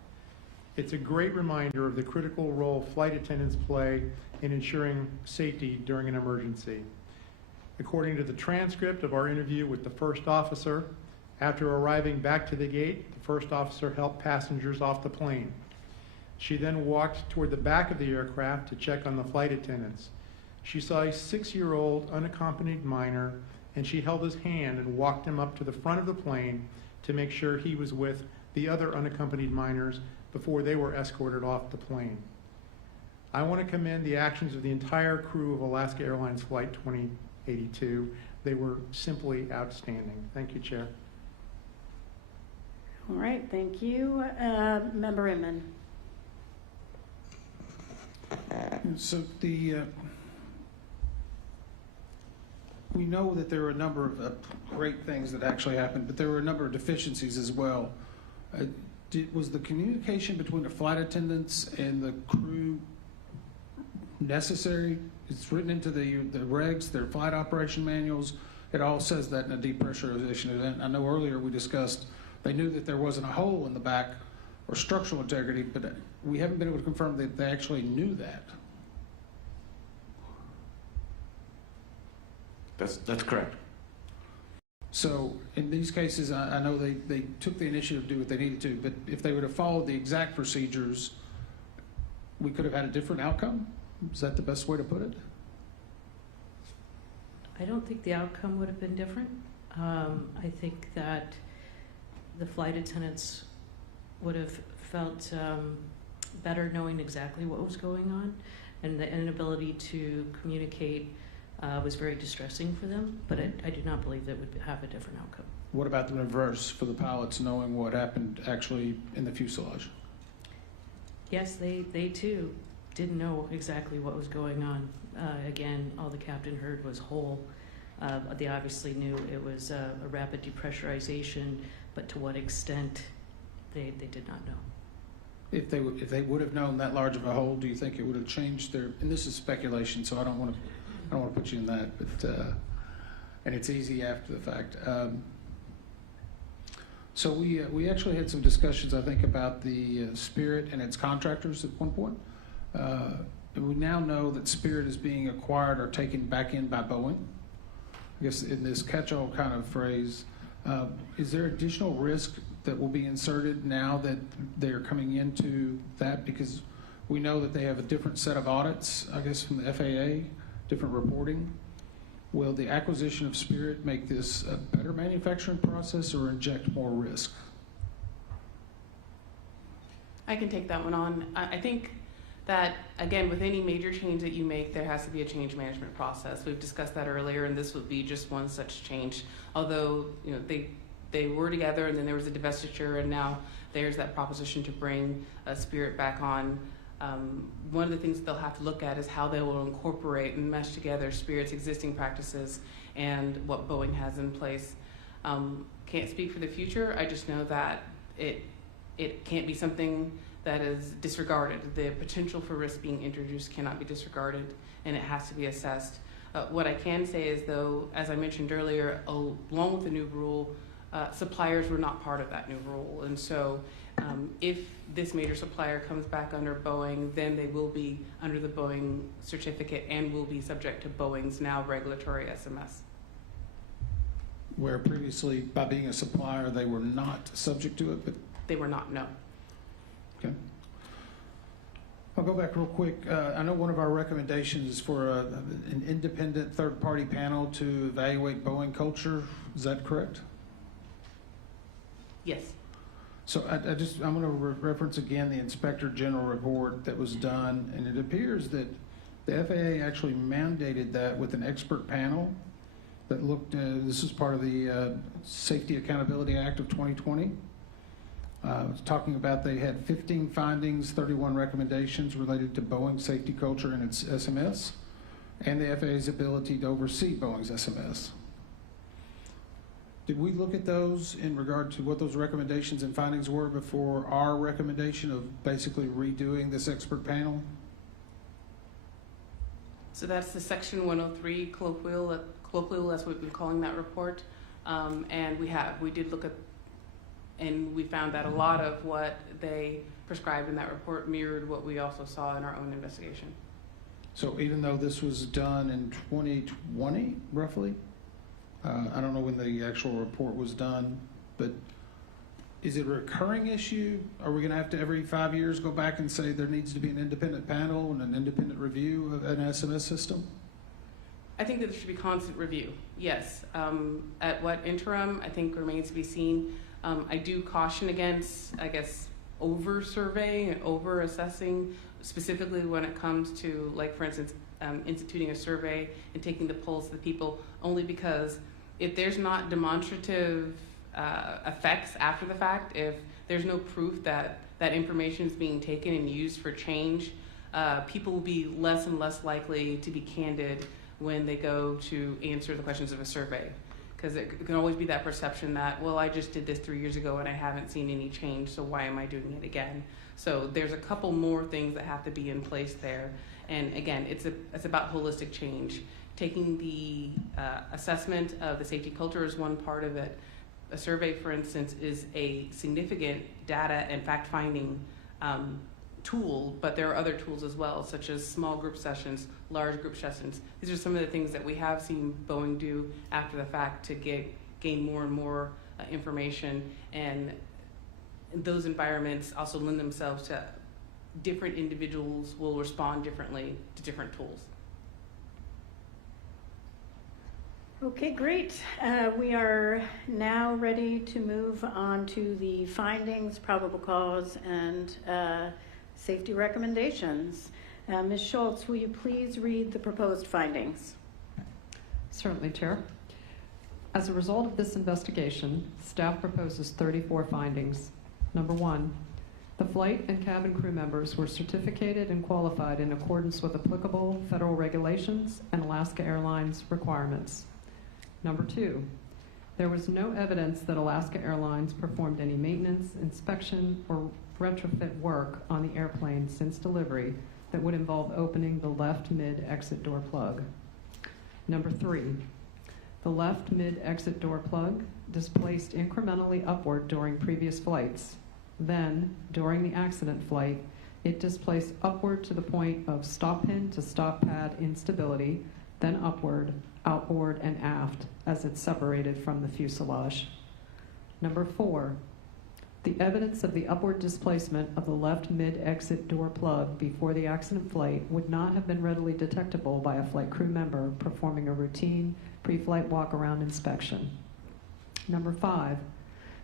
It's a great reminder of the critical role flight attendants play in ensuring safety during an emergency. According to the transcript of our interview with the first officer, after arriving back to the gate, the first officer helped passengers off the plane. She then walked toward the back of the aircraft to check on the flight attendants. She saw a 6-year-old unaccompanied minor and she held his hand and walked him up to the front of the plane to make sure he was with the other unaccompanied minors before they were escorted off the plane. I want to commend the actions of the entire crew of Alaska Airlines Flight 2082. They were simply outstanding. Thank you, Chair. All right, thank you. Member Inman. So we know that there were a number of great things that actually happened, but there were a number of deficiencies as well. Was the communication between the flight attendants and the crew necessary? It's written into the regs, their flight operation manuals. It all says that in a depressurization event. I know earlier we discussed they knew that there wasn't a hole in the back or structural integrity, but we haven't been able to confirm that they actually knew that. That's correct. So in these cases, I know they took the initiative to do what they needed to, but if they would have followed the exact procedures, we could have had a different outcome? Is that the best way to put it? I don't think the outcome would have been different. I think that the flight attendants would have felt better knowing exactly what was going on, and the inability to communicate was very distressing for them, but I do not believe that would have a different outcome. What about the reverse for the pilots knowing what happened actually in the fuselage? Yes, they too didn't know exactly what was going on. Again, all the captain heard was hole. They obviously knew it was a rapid depressurization, but to what extent, they did not know. If they would have known that large of a hole, do you think it would have changed their? And this is speculation, so I don't want to put you in that, but and it's easy after the fact. So we actually had some discussions, I think, about the Spirit and its contractors at one point. And we now know that Spirit is being acquired or taken back in by Boeing. I guess in this catch-all kind of phrase, is there additional risk that will be inserted now that they're coming into that? Because we know that they have a different set of audits, I guess, from the FAA, different reporting. Will the acquisition of Spirit make this a better manufacturing process or inject more risk? I can take that one on. I think that, again, with any major change that you make, there has to be a change management process. We've discussed that earlier, and this would be just one such change. Although, you know, they were together, and then there was a divestiture, and now there's that proposition to bring Spirit back on. One of the things they'll have to look at is how they will incorporate and mesh together Spirit's existing practices and what Boeing has in place. Can't speak for the future. I just know that it can't be something that is disregarded. The potential for risk being introduced cannot be disregarded, and it has to be assessed. What I can say is, though, as I mentioned earlier, along with the new rule, suppliers were not part of that new rule. And so if this major supplier comes back under Boeing, then they will be under the Boeing certificate and will be subject to Boeing's now regulatory SMS. Where previously, by being a supplier, they were not subject to it, but They were not, no. okay. I'll go back real quick. I know one of our recommendations is for an independent third-party panel to evaluate Boeing culture. Is that correct? Yes. So I'm going to reference again the Inspector General report that was done, and it appears that the FAA actually mandated that with an expert panel that looked, this is part of the Safety Accountability Act of 2020. It's talking about they had 15 findings, 31 recommendations related to Boeing safety culture and its SMS, and the FAA's ability to oversee Boeing's SMS. Did we look at those in regard to what those recommendations and findings were before our recommendation of basically redoing this expert panel? So that's the Section 103 colloquial, that's what we've been calling that report. And we did look at, and we found that a lot of what they prescribed in that report mirrored what we also saw in our own investigation. So even though this was done in 2020, roughly, I don't know when the actual report was done, but is it a recurring issue? Are we going to have to every 5 years go back and say there needs to be an independent panel and an independent review of an SMS system? I think that there should be constant review, yes. At what interim, I think remains to be seen. I do caution against, I guess, over-surveying and over-assessing, specifically when it comes to, like, for instance, instituting a survey and taking the pulse of the people, only because if there's not demonstrative effects after the fact, if there's no proof that that information is being taken and used for change, people will be less and less likely to be candid when they go to answer the questions of a survey. Because it can always be that perception that, well, I just did this 3 years ago and I haven't seen any change, so why am I doing it again? So there's a couple more things that have to be in place there. And again, it's about holistic change. Taking the assessment of the safety culture is one part of it. A survey, for instance, is a significant data and fact-finding tool, but there are other tools as well, such as small group sessions, large group sessions. These are some of the things that we have seen Boeing do after the fact to gain more and more information, and those environments also lend themselves to different individuals will respond differently to different tools. Okay, great. We are now ready to move on to the findings, probable cause, and safety recommendations. Ms. Schultz, will you please read the proposed findings? Certainly, Chair. As a result of this investigation, staff proposes 34 findings. Number 1, the flight and cabin crew members were certificated and qualified in accordance with applicable federal regulations and Alaska Airlines requirements. Number 2, there was no evidence that Alaska Airlines performed any maintenance, inspection, or retrofit work on the airplane since delivery that would involve opening the left mid-exit door plug. Number 3, the left mid-exit door plug displaced incrementally upward during previous flights. Then, during the accident flight, it displaced upward to the point of stop pin to stop pad instability, then upward, outboard, and aft as it separated from the fuselage. Number 4, the evidence of the upward displacement of the left mid-exit door plug before the accident flight would not have been readily detectable by a flight crew member performing a routine pre-flight walk-around inspection. Number 5,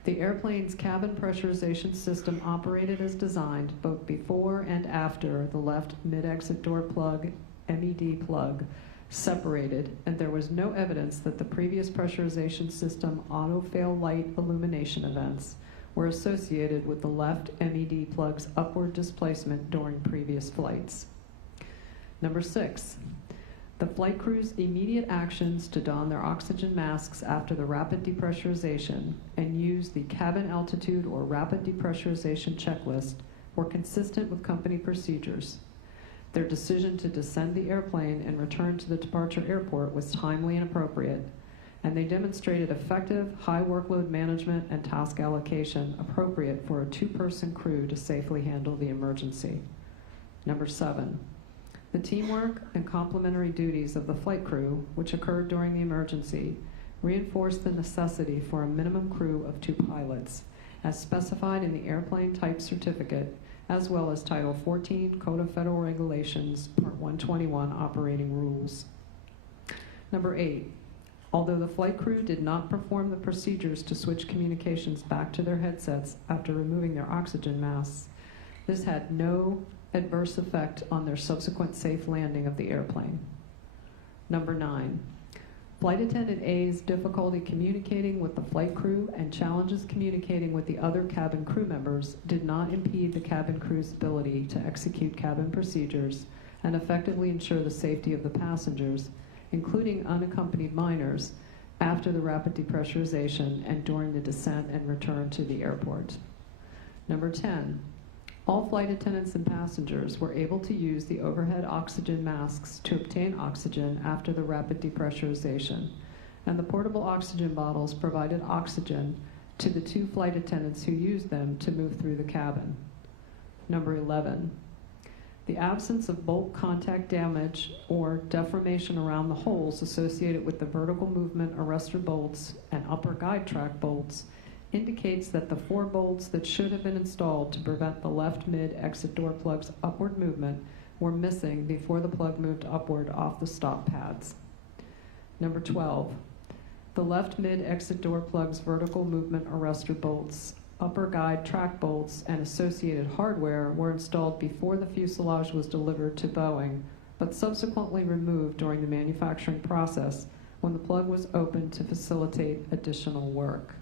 the airplane's cabin pressurization system operated as designed both before and after the left mid-exit door plug, MED plug, separated, and there was no evidence that the previous pressurization system auto-fail light illumination events were associated with the left MED plug's upward displacement during previous flights. Number 6, the flight crew's immediate actions to don their oxygen masks after the rapid depressurization and use the cabin altitude or rapid depressurization checklist were consistent with company procedures. Their decision to descend the airplane and return to the departure airport was timely and appropriate, and they demonstrated effective high workload management and task allocation appropriate for a 2-person crew to safely handle the emergency. Number 7, the teamwork and complementary duties of the flight crew, which occurred during the emergency, reinforced the necessity for a minimum crew of 2 pilots, as specified in the airplane type certificate, as well as Title 14 Code of Federal Regulations, Part 121 Operating Rules. Number 8, although the flight crew did not perform the procedures to switch communications back to their headsets after removing their oxygen masks, this had no adverse effect on their subsequent safe landing of the airplane. Number 9, flight attendant A's difficulty communicating with the flight crew and challenges communicating with the other cabin crew members did not impede the cabin crew's ability to execute cabin procedures and effectively ensure the safety of the passengers, including unaccompanied minors, after the rapid depressurization and during the descent and return to the airport. Number 10, all flight attendants and passengers were able to use the overhead oxygen masks to obtain oxygen after the rapid depressurization, and the portable oxygen bottles provided oxygen to the 2 flight attendants who used them to move through the cabin. Number 11, the absence of bolt contact damage or deformation around the holes associated with the vertical movement arrestor bolts and upper guide track bolts indicates that the 4 bolts that should have been installed to prevent the left mid-exit door plug's upward movement were missing before the plug moved upward off the stop pads. Number 12, the left mid-exit door plug's vertical movement arrestor bolts, upper guide track bolts, and associated hardware were installed before the fuselage was delivered to Boeing, but subsequently removed during the manufacturing process when the plug was opened to facilitate additional work.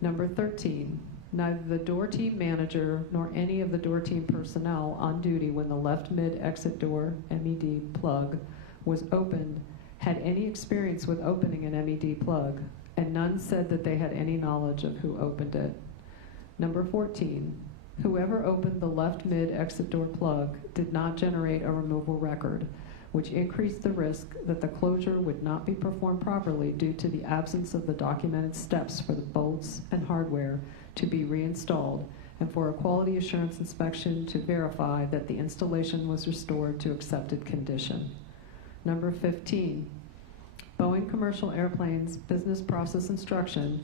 Number 13, neither the door team manager nor any of the door team personnel on duty when the left mid-exit door MED plug was opened had any experience with opening an MED plug, and none said that they had any knowledge of who opened it. Number 14, whoever opened the left mid-exit door plug did not generate a removal record, which increased the risk that the closure would not be performed properly due to the absence of the documented steps for the bolts and hardware to be reinstalled, and for a quality assurance inspection to verify that the installation was restored to accepted condition. Number 15, Boeing Commercial Airplanes Business Process Instruction,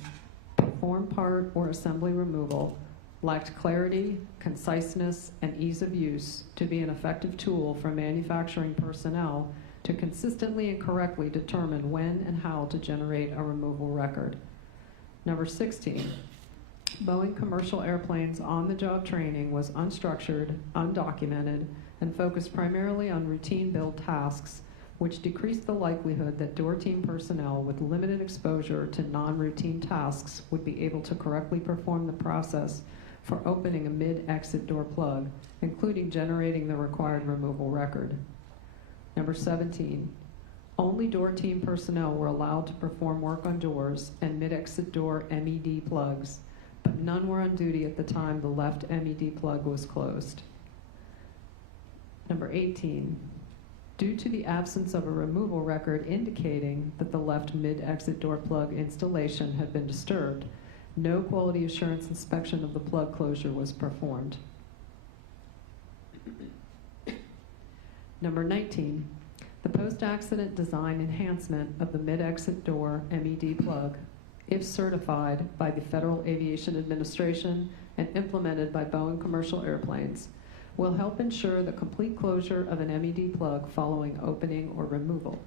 perform part or assembly removal, lacked clarity, conciseness, and ease of use to be an effective tool for manufacturing personnel to consistently and correctly determine when and how to generate a removal record. Number 16, Boeing Commercial Airplanes on-the-job training was unstructured, undocumented, and focused primarily on routine build tasks, which decreased the likelihood that door team personnel with limited exposure to non-routine tasks would be able to correctly perform the process for opening a mid-exit door plug, including generating the required removal record. Number 17, only door team personnel were allowed to perform work on doors and mid-exit door MED plugs, but none were on duty at the time the left MED plug was closed. Number 18, due to the absence of a removal record indicating that the left mid-exit door plug installation had been disturbed, no quality assurance inspection of the plug closure was performed. Number 19, the post-accident design enhancement of the mid-exit door MED plug, if certified by the Federal Aviation Administration and implemented by Boeing Commercial Airplanes, will help ensure the complete closure of an MED plug following opening or removal.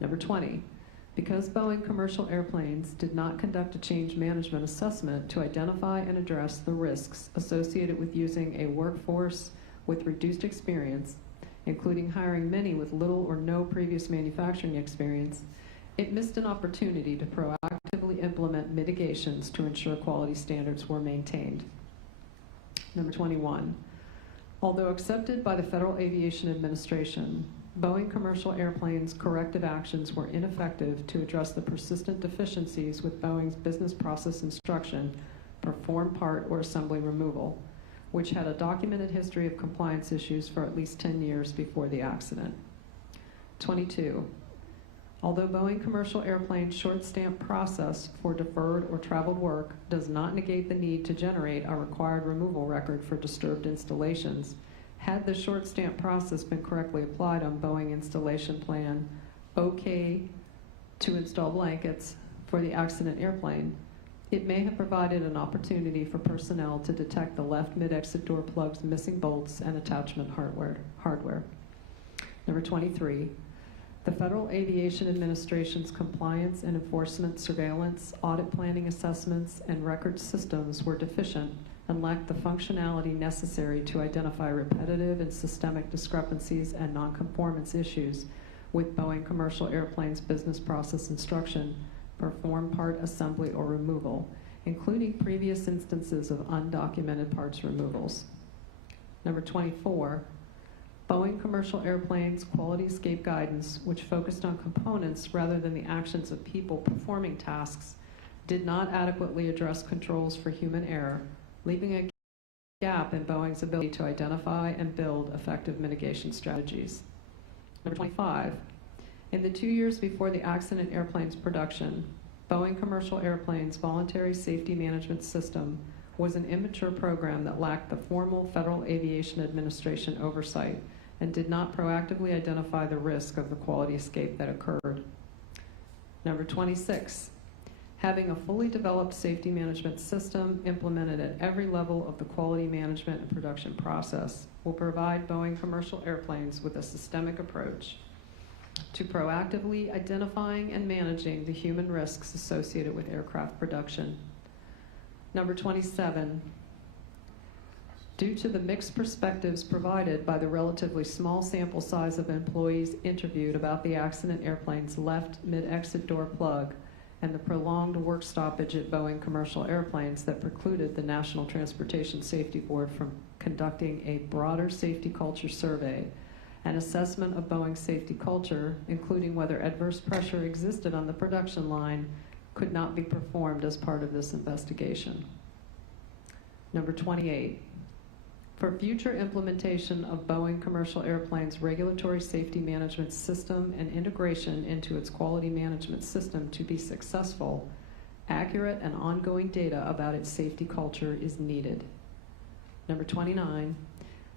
Number 20, because Boeing Commercial Airplanes did not conduct a change management assessment to identify and address the risks associated with using a workforce with reduced experience, including hiring many with little or no previous manufacturing experience, it missed an opportunity to proactively implement mitigations to ensure quality standards were maintained. Number 21, although accepted by the Federal Aviation Administration, Boeing Commercial Airplanes' corrective actions were ineffective to address the persistent deficiencies with Boeing's business process instruction, perform part or assembly removal, which had a documented history of compliance issues for at least 10 years before the accident. 22, although Boeing Commercial Airplanes' short stamp process for deferred or traveled work does not negate the need to generate a required removal record for disturbed installations, had the short stamp process been correctly applied on Boeing installation plan OK to install blankets for the accident airplane, it may have provided an opportunity for personnel to detect the left mid-exit door plug's missing bolts and attachment hardware. Number 23, the Federal Aviation Administration's compliance and enforcement surveillance, audit planning assessments, and record systems were deficient and lacked the functionality necessary to identify repetitive and systemic discrepancies and nonconformance issues with Boeing Commercial Airplanes business process instruction, perform part assembly or removal, including previous instances of undocumented parts removals. Number 24, Boeing Commercial Airplanes quality escape guidance, which focused on components rather than the actions of people performing tasks, did not adequately address controls for human error, leaving a gap in Boeing's ability to identify and build effective mitigation strategies. Number 25, in the 2 years before the accident airplane's production, Boeing Commercial Airplanes Voluntary Safety Management System was an immature program that lacked the formal Federal Aviation Administration oversight and did not proactively identify the risk of the quality escape that occurred. Number 26, having a fully developed safety management system implemented at every level of the quality management and production process will provide Boeing Commercial Airplanes with a systemic approach to proactively identifying and managing the human risks associated with aircraft production. Number 27, due to the mixed perspectives provided by the relatively small sample size of employees interviewed about the accident airplane's left mid-exit door plug and the prolonged work stoppage at Boeing commercial airplanes that precluded the National Transportation Safety Board from conducting a broader safety culture survey, an assessment of Boeing's safety culture, including whether adverse pressure existed on the production line, could not be performed as part of this investigation. Number 28, for future implementation of Boeing commercial airplanes' regulatory safety management system and integration into its quality management system to be successful, accurate and ongoing data about its safety culture is needed. Number 29,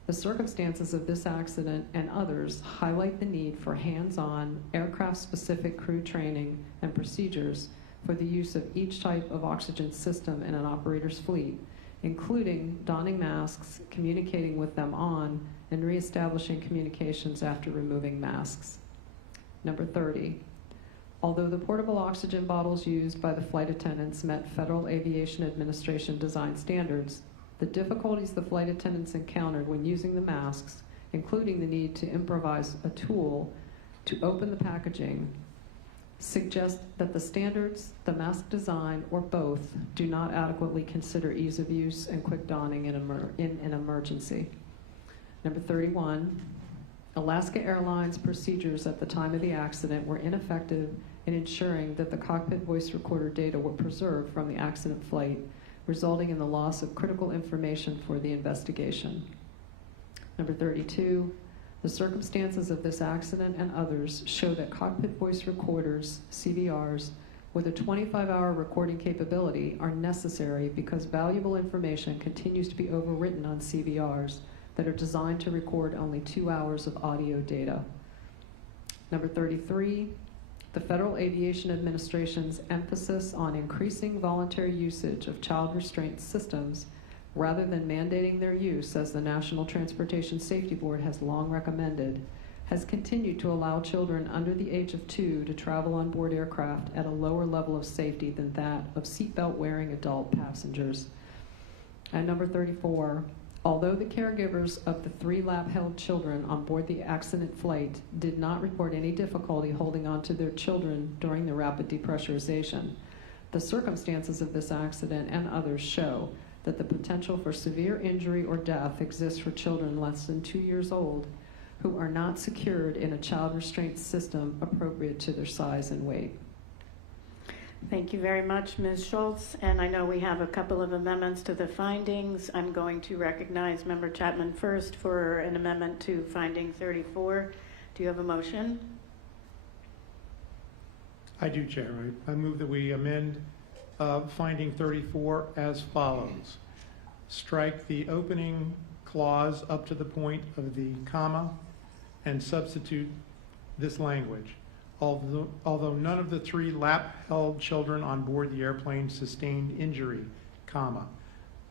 the circumstances of this accident and others highlight the need for hands-on, aircraft-specific crew training and procedures for the use of each type of oxygen system in an operator's fleet, including donning masks, communicating with them on, and reestablishing communications after removing masks. Number 30, although the portable oxygen bottles used by the flight attendants met Federal Aviation Administration design standards, the difficulties the flight attendants encountered when using the masks, including the need to improvise a tool to open the packaging, suggest that the standards, the mask design, or both do not adequately consider ease of use and quick donning in an emergency. Number 31, Alaska Airlines procedures at the time of the accident were ineffective in ensuring that the cockpit voice recorder data were preserved from the accident flight, resulting in the loss of critical information for the investigation. Number 32, the circumstances of this accident and others show that cockpit voice recorders, CVRs, with a 25-hour recording capability are necessary because valuable information continues to be overwritten on CVRs that are designed to record only 2 hours of audio data. Number 33, the Federal Aviation Administration's emphasis on increasing voluntary usage of child restraint systems rather than mandating their use, as the National Transportation Safety Board has long recommended, has continued to allow children under the age of 2 to travel on board aircraft at a lower level of safety than that of seatbelt wearing adult passengers. And number 34, although the caregivers of the 3 lap-held children on board the accident flight did not report any difficulty holding on to their children during the rapid depressurization, the circumstances of this accident and others show that the potential for severe injury or death exists for children less than 2 years old who are not secured in a child restraint system appropriate to their size and weight. Thank you very much, Ms. Schultz. And I know we have a couple of amendments to the findings. I'm going to recognize Member Chapman first for an amendment to finding 34. Do you have a motion? I do, Chair. I move that we amend finding 34 as follows. Strike the opening clause up to the point of the comma and substitute this language. Although none of the 3 lap-held children on board the airplane sustained injury, comma.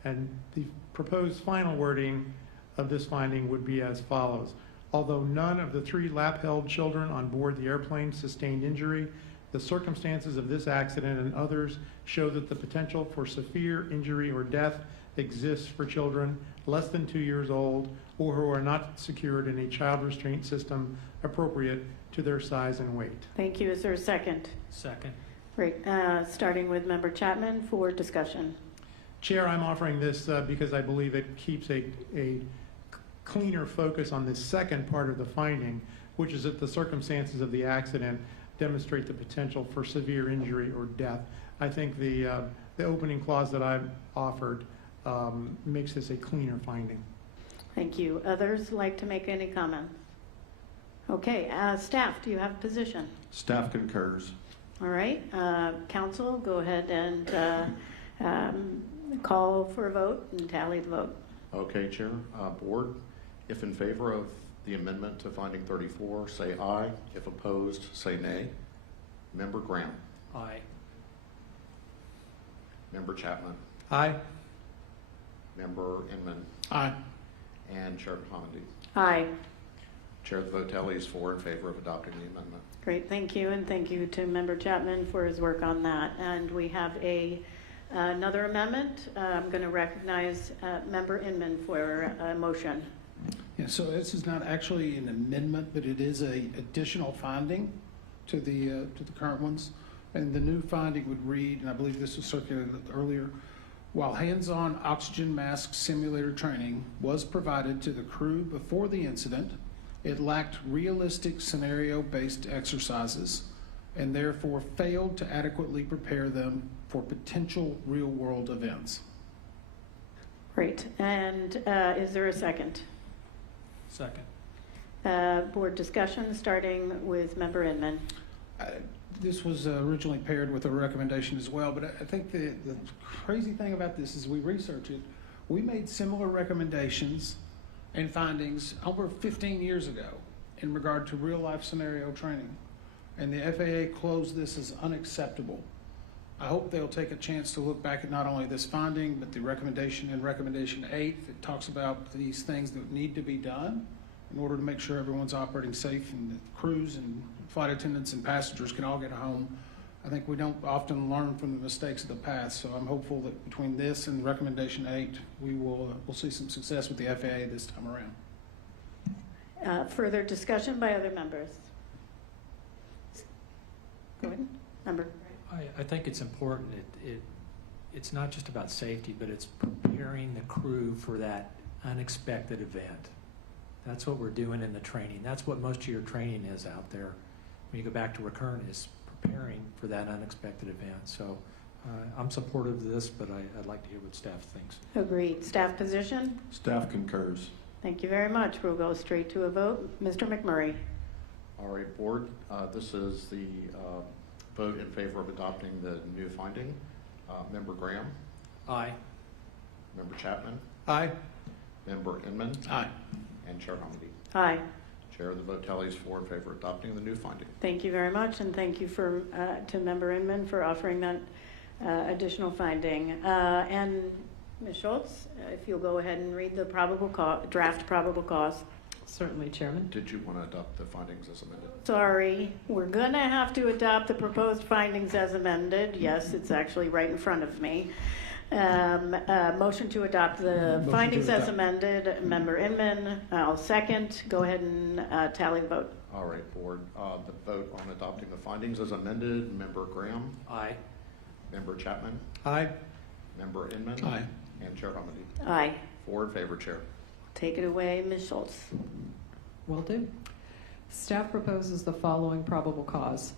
And the proposed final wording of this finding would be as follows. Although none of the 3 lap-held children on board the airplane sustained injury, the circumstances of this accident and others show that the potential for severe injury or death exists for children less than 2 years old or who are not secured in a child restraint system appropriate to their size and weight. Thank you. Is there a second? Second. Great. Starting with Member Chapman for discussion. Chair, I'm offering this because I believe it keeps a cleaner focus on the second part of the finding, which is that the circumstances of the accident demonstrate the potential for severe injury or death. I think the opening clause that I've offered makes this a cleaner finding. Thank you. Others like to make any comments? Okay. Staff, do you have a position? Staff concurs. All right. Council, go ahead and call for a vote and tally the vote. Okay, Chair. Board, if in favor of the amendment to finding 34, say aye. If opposed, say nay. Member Graham. Aye. Member Chapman. Aye. Member Inman. Aye. And Chair Hamady. Aye. Chair, the vote tally is 4 in favor of adopting the amendment. Great, thank you, and thank you to Member Chapman for his work on that. And we have another amendment. I'm going to recognize Member Inman for a motion. Yeah, so this is not actually an amendment, but it is a additional finding to the current ones. And the new finding would read, and I believe this was circulated earlier, while hands-on oxygen mask simulator training was provided to the crew before the incident, it lacked realistic scenario-based exercises and therefore failed to adequately prepare them for potential real-world events. Great, and is there a second? Second. Board discussion, starting with Member Inman. This was originally paired with a recommendation as well, but I think the crazy thing about this is we researched it. We made similar recommendations and findings over 15 years ago in regard to real-life scenario training, and the FAA closed this as unacceptable. I hope they'll take a chance to look back at not only this finding, but the recommendation in Recommendation 8 that talks about these things that need to be done in order to make sure everyone's operating safe and the crews and flight attendants and passengers can all get home. I think we don't often learn from the mistakes of the past, so I'm hopeful that between this and Recommendation 8, we'll see some success with the FAA this time around. Further discussion by other members? Go ahead, Member. I think it's important. It's not just about safety, but it's preparing the crew for that unexpected event. That's what we're doing in the training. That's what most of your training is out there. When you go back to recurrent, is preparing for that unexpected event. So I'm supportive of this, but I'd like to hear what staff thinks. Agreed. Staff position? Staff concurs. Thank you very much. We'll go straight to a vote. Mr. McMurray. All right, Board, this is the vote in favor of adopting the new finding. Member Graham? Aye. Member Chapman? Aye. Member Inman? Aye. And Chair Hamidi. Aye. Chair, the vote tally is 4 in favor of adopting the new finding. Thank you very much, and thank you to Member Inman for offering that additional finding. And Ms. Schultz, if you'll go ahead and read the draft probable cause. Certainly, Chairman. Did you want to adopt the findings as amended? Sorry, we're going to have to adopt the proposed findings as amended. Yes, it's actually right in front of me. Motion to adopt the findings as amended. Member Inman, I'll second. Go ahead and tally the vote. All right, Board. The vote on adopting the findings as amended. Member Graham? Aye. Member Chapman? Aye. Member Inman? Aye. And Chair Hamidi. Aye. 4 in favor, Chair. Take it away, Ms. Schultz. Will do. Staff proposes the following probable cause.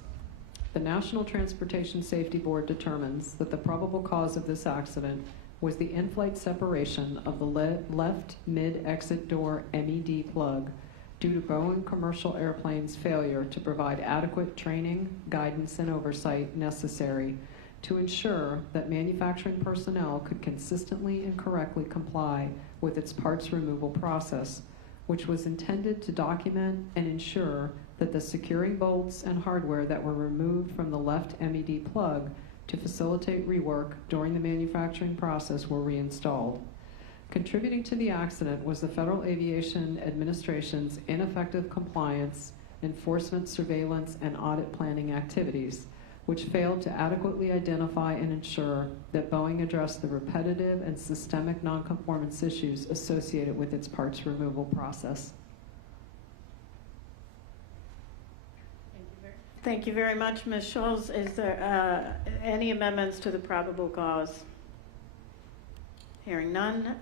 The National Transportation Safety Board determines that the probable cause of this accident was the in-flight separation of the left mid-exit door MED plug due to Boeing commercial airplanes' failure to provide adequate training, guidance, and oversight necessary to ensure that manufacturing personnel could consistently and correctly comply with its parts removal process, which was intended to document and ensure that the securing bolts and hardware that were removed from the left MED plug to facilitate rework during the manufacturing process were reinstalled. Contributing to the accident was the Federal Aviation Administration's ineffective compliance, enforcement, surveillance, and audit planning activities, which failed to adequately identify and ensure that Boeing addressed the repetitive and systemic nonconformance issues associated with its parts removal process. Thank you very much, Ms. Schultz. Is there any amendments to the probable cause? Hearing none,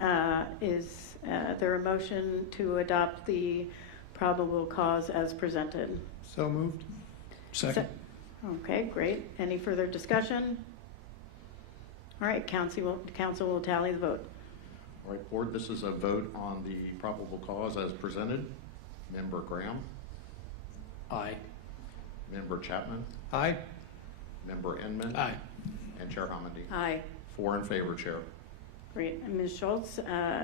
is there a motion to adopt the probable cause as presented? So moved. Second. Okay, great. Any further discussion? All right, council will tally the vote. All right, Board, this is a vote on the probable cause as presented. Member Graham? Aye. Member Chapman? Aye. Member Inman? Aye. And Chair Hamidi. Aye. 4 in favor, Chair. Great. And Ms. Schultz,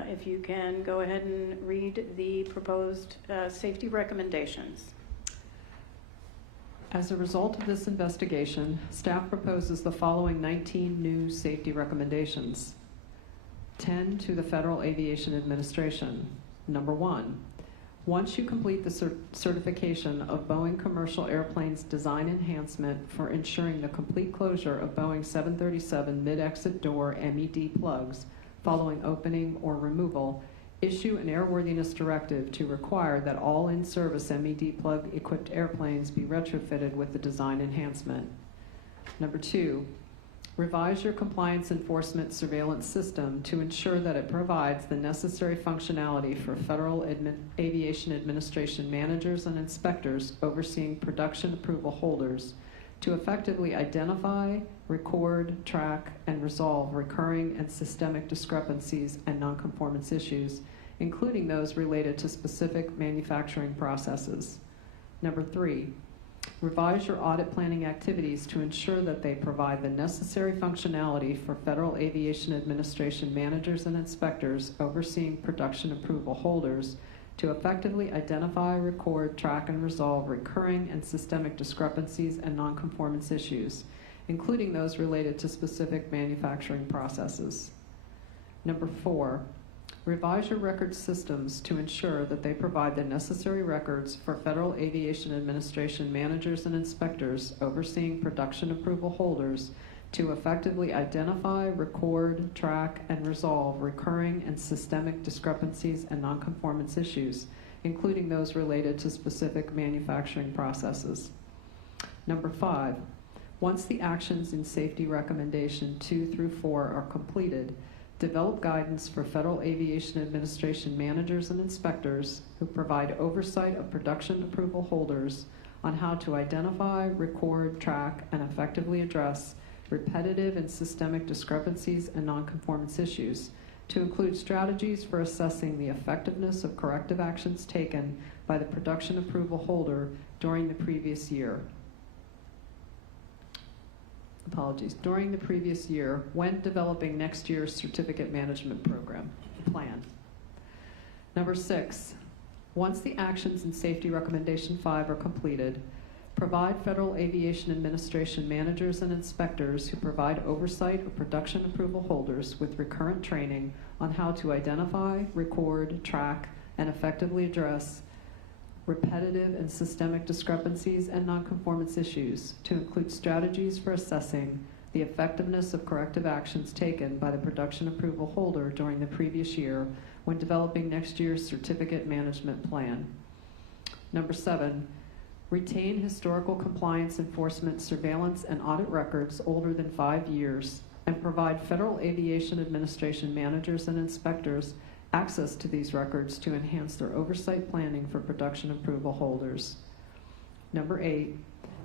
if you can go ahead and read the proposed safety recommendations. As a result of this investigation, staff proposes the following 19 new safety recommendations. 10 to the Federal Aviation Administration. Number 1, Once you complete the certification of Boeing Commercial Airplanes Design Enhancement for ensuring the complete closure of Boeing 737 mid-exit door MED plugs following opening or removal, issue an airworthiness directive to require that all in-service MED plug-equipped airplanes be retrofitted with the design enhancement. Number 2, revise your compliance enforcement surveillance system to ensure that it provides the necessary functionality for Federal Aviation Administration managers and inspectors overseeing production approval holders to effectively identify, record, track, and resolve recurring and systemic discrepancies and nonconformance issues, including those related to specific manufacturing processes. Number 3, revise your audit planning activities to ensure that they provide the necessary functionality for Federal Aviation Administration managers and inspectors overseeing production approval holders to effectively identify, record, track, and resolve recurring and systemic discrepancies and nonconformance issues, including those related to specific manufacturing processes. Number 4, revise your record systems to ensure that they provide the necessary records for Federal Aviation Administration managers and inspectors overseeing production approval holders to effectively identify, record, track, and resolve recurring and systemic discrepancies and nonconformance issues, including those related to specific manufacturing processes. Number 5, once the actions in Safety Recommendation 2 through 4 are completed, develop guidance for Federal Aviation Administration managers and inspectors who provide oversight of production approval holders on how to identify, record, track, and effectively address repetitive and systemic discrepancies and nonconformance issues, to include strategies for assessing the effectiveness of corrective actions taken by the production approval holder during the previous year. During the previous year when developing next year's certificate management program plan. Number 6, once the actions in Safety Recommendation 5 are completed, provide Federal Aviation Administration managers and inspectors who provide oversight of production approval holders with recurrent training on how to identify, record, track, and effectively address repetitive and systemic discrepancies and nonconformance issues, to include strategies for assessing the effectiveness of corrective actions taken by the production approval holder during the previous year when developing next year's certificate management plan. Number 7, retain historical compliance enforcement surveillance and audit records older than 5 years and provide Federal Aviation Administration managers and inspectors access to these records to enhance their oversight planning for production approval holders. Number 8,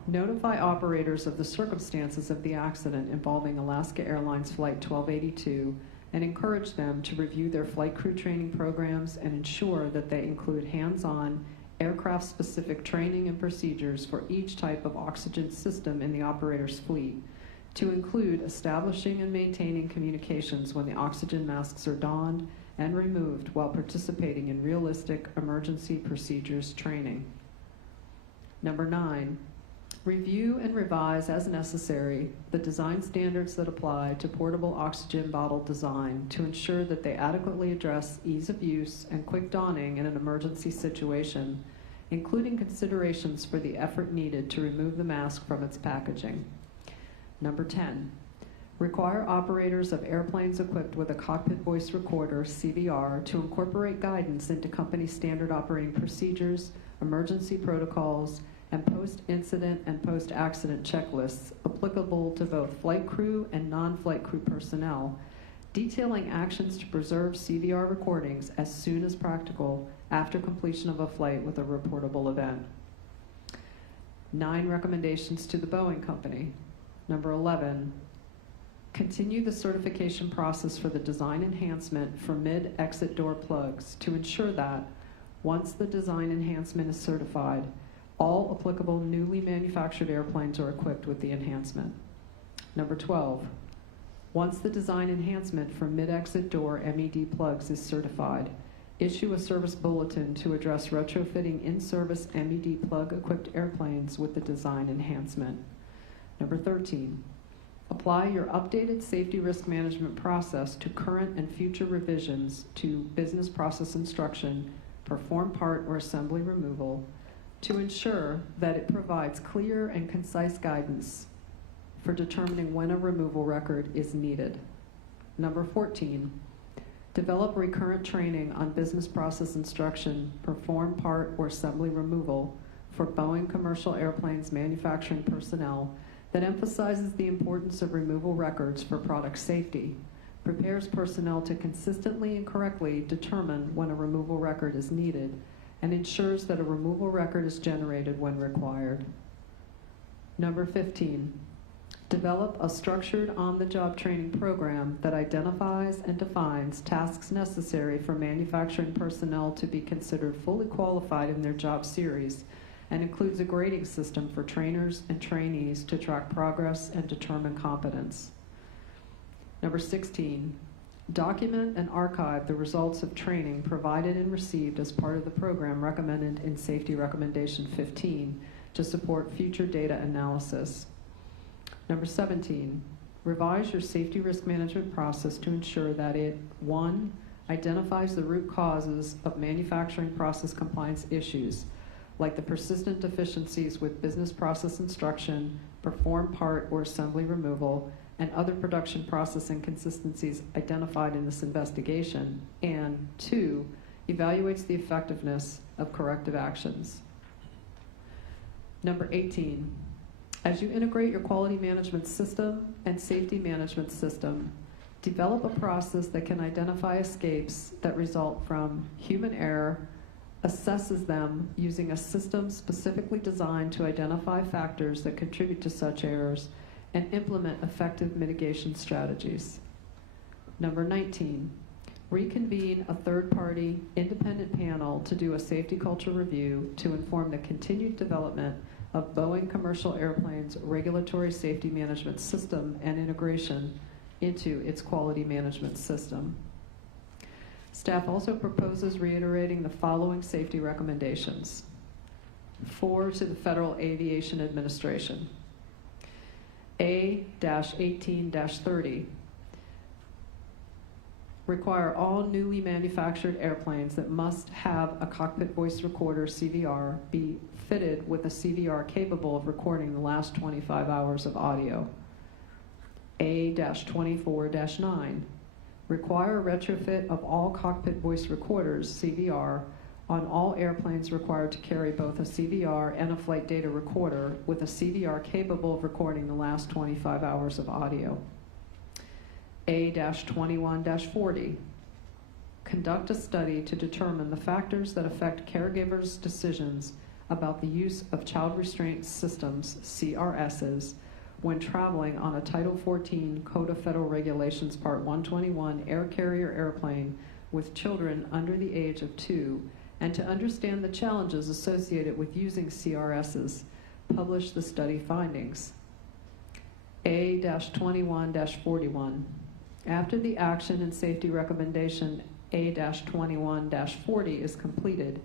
notify operators of the circumstances of the accident involving Alaska Airlines Flight 1282 and encourage them to review their flight crew training programs and ensure that they include hands-on, aircraft-specific training and procedures for each type of oxygen system in the operator's fleet, to include establishing and maintaining communications when the oxygen masks are donned and removed while participating in realistic emergency procedures training. Number 9, review and revise as necessary the design standards that apply to portable oxygen bottle design to ensure that they adequately address ease of use and quick donning in an emergency situation, including considerations for the effort needed to remove the mask from its packaging. Number 10, require operators of airplanes equipped with a cockpit voice recorder, CVR, to incorporate guidance into company standard operating procedures, emergency protocols, and post-incident and post-accident checklists applicable to both flight crew and non-flight crew personnel, detailing actions to preserve CVR recordings as soon as practical after completion of a flight with a reportable event. 9 recommendations to the Boeing Company. Number 11, continue the certification process for the design enhancement for mid-exit door plugs to ensure that, once the design enhancement is certified, all applicable newly manufactured airplanes are equipped with the enhancement. Number 12, once the design enhancement for mid-exit door MED plugs is certified, issue a service bulletin to address retrofitting in-service MED plug-equipped airplanes with the design enhancement. Number 13, apply your updated safety risk management process to current and future revisions to business process instruction perform part or assembly removal, to ensure that it provides clear and concise guidance for determining when a removal record is needed. Number 14, develop recurrent training on business process instruction, perform part or assembly removal for Boeing commercial airplanes manufacturing personnel that emphasizes the importance of removal records for product safety, prepares personnel to consistently and correctly determine when a removal record is needed, and ensures that a removal record is generated when required. Number 15, develop a structured on-the-job training program that identifies and defines tasks necessary for manufacturing personnel to be considered fully qualified in their job series, and includes a grading system for trainers and trainees to track progress and determine competence. Number 16, document and archive the results of training provided and received as part of the program recommended in Safety Recommendation 15 to support future data analysis. Number 17, revise your safety risk management process to ensure that it, 1, identifies the root causes of manufacturing process compliance issues, like the persistent deficiencies with business process instruction, perform part or assembly removal, and other production process inconsistencies identified in this investigation, and 2, evaluates the effectiveness of corrective actions. Number 18, as you integrate your quality management system and safety management system, develop a process that can identify escapes that result from human error, assesses them using a system specifically designed to identify factors that contribute to such errors, and implement effective mitigation strategies. Number 19, reconvene a third-party independent panel to do a safety culture review to inform the continued development of Boeing commercial airplanes regulatory safety management system and integration into its quality management system. Staff also proposes reiterating the following safety recommendations. 4 to the Federal Aviation Administration. A-18-30, require all newly manufactured airplanes that must have a cockpit voice recorder, CVR, be fitted with a CVR capable of recording the last 25 hours of audio. A-24-9, require retrofit of all cockpit voice recorders, CVR, on all airplanes required to carry both a CVR and a flight data recorder with a CVR capable of recording the last 25 hours of audio. A-21-40, conduct a study to determine the factors that affect caregivers' decisions about the use of child restraint systems, CRSs, when traveling on a Title 14 Code of Federal Regulations Part 121 air carrier airplane with children under the age of 2, and to understand the challenges associated with using CRSs. Publish the study findings. A-21-41, after the action and safety recommendation A-21-40 is completed,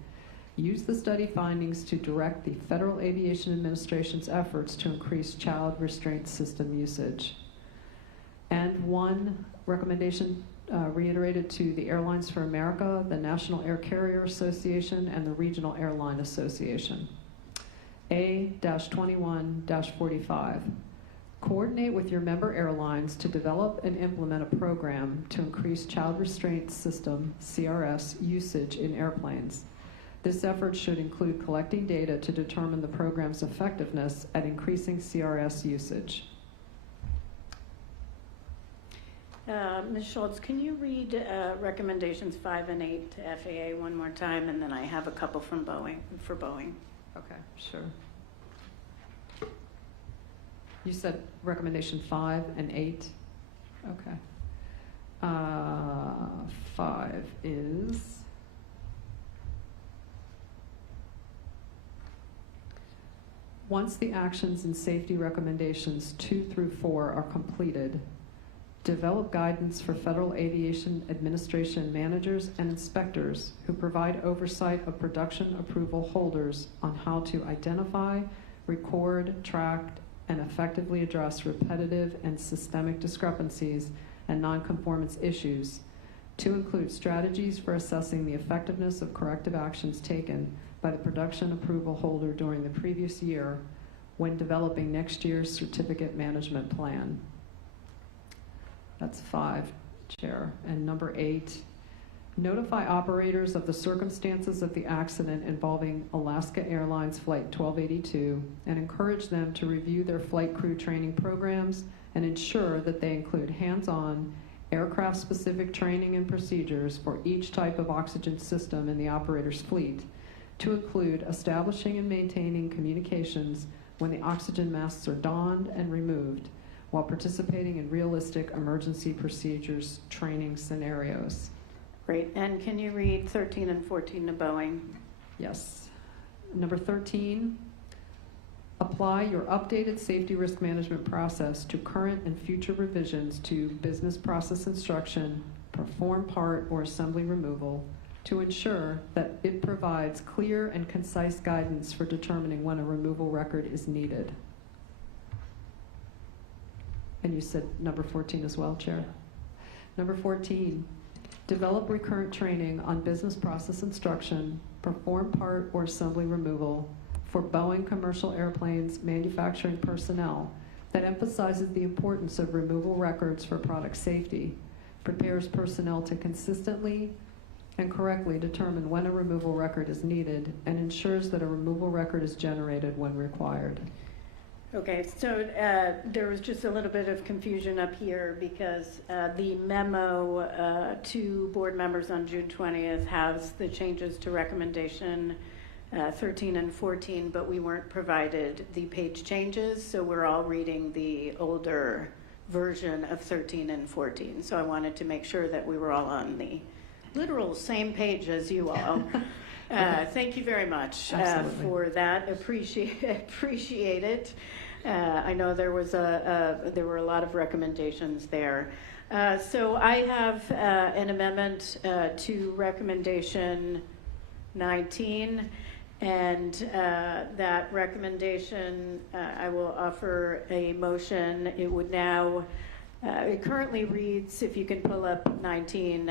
use the study findings to direct the Federal Aviation Administration's efforts to increase child restraint system usage. And 1 recommendation reiterated to the Airlines for America, the National Air Carrier Association, and the Regional Airline Association. A-21-45, coordinate with your member airlines to develop and implement a program to increase child restraint system, CRS, usage in airplanes. This effort should include collecting data to determine the program's effectiveness at increasing CRS usage. Ms. Schultz, can you read recommendations 5 and 8 to FAA one more time, and then I have a couple from Boeing, for Boeing. Okay, sure. You said recommendation 5 and 8? Okay. 5 is, once the actions and safety recommendations 2 through 4 are completed, develop guidance for Federal Aviation Administration managers and inspectors who provide oversight of production approval holders on how to identify, record, track, and effectively address repetitive and systemic discrepancies and nonconformance issues to include strategies for assessing the effectiveness of corrective actions taken by the production approval holder during the previous year when developing next year's certificate management plan. That's 5, Chair. And number 8, notify operators of the circumstances of the accident involving Alaska Airlines Flight 1282 and encourage them to review their flight crew training programs and ensure that they include hands-on, aircraft-specific training and procedures for each type of oxygen system in the operator's fleet, to include establishing and maintaining communications when the oxygen masks are donned and removed, while participating in realistic emergency procedures training scenarios. Great. And can you read 13 and 14 to Boeing? Yes. Number 13, apply your updated safety risk management process to current and future revisions to business process instruction, perform part or assembly removal, to ensure that it provides clear and concise guidance for determining when a removal record is needed. And you said number 14 as well, Chair. Number 14, develop recurrent training on business process instruction, perform part or assembly removal for Boeing commercial airplanes manufacturing personnel that emphasizes the importance of removal records for product safety, prepares personnel to consistently and correctly determine when a removal record is needed, and ensures that a removal record is generated when required. Okay, so there was just a little bit of confusion up here because the memo to board members on June 20th has the changes to recommendation 13 and 14, but we weren't provided the page changes, so we're all reading the older version of 13 and 14. So I wanted to make sure that we were all on the literal same page as you all. Thank you very much for that. Appreciate it. I know there was there were a lot of recommendations there. So I have an amendment to recommendation 19, and that recommendation I will offer a motion. It would now it currently reads, if you can pull up 19,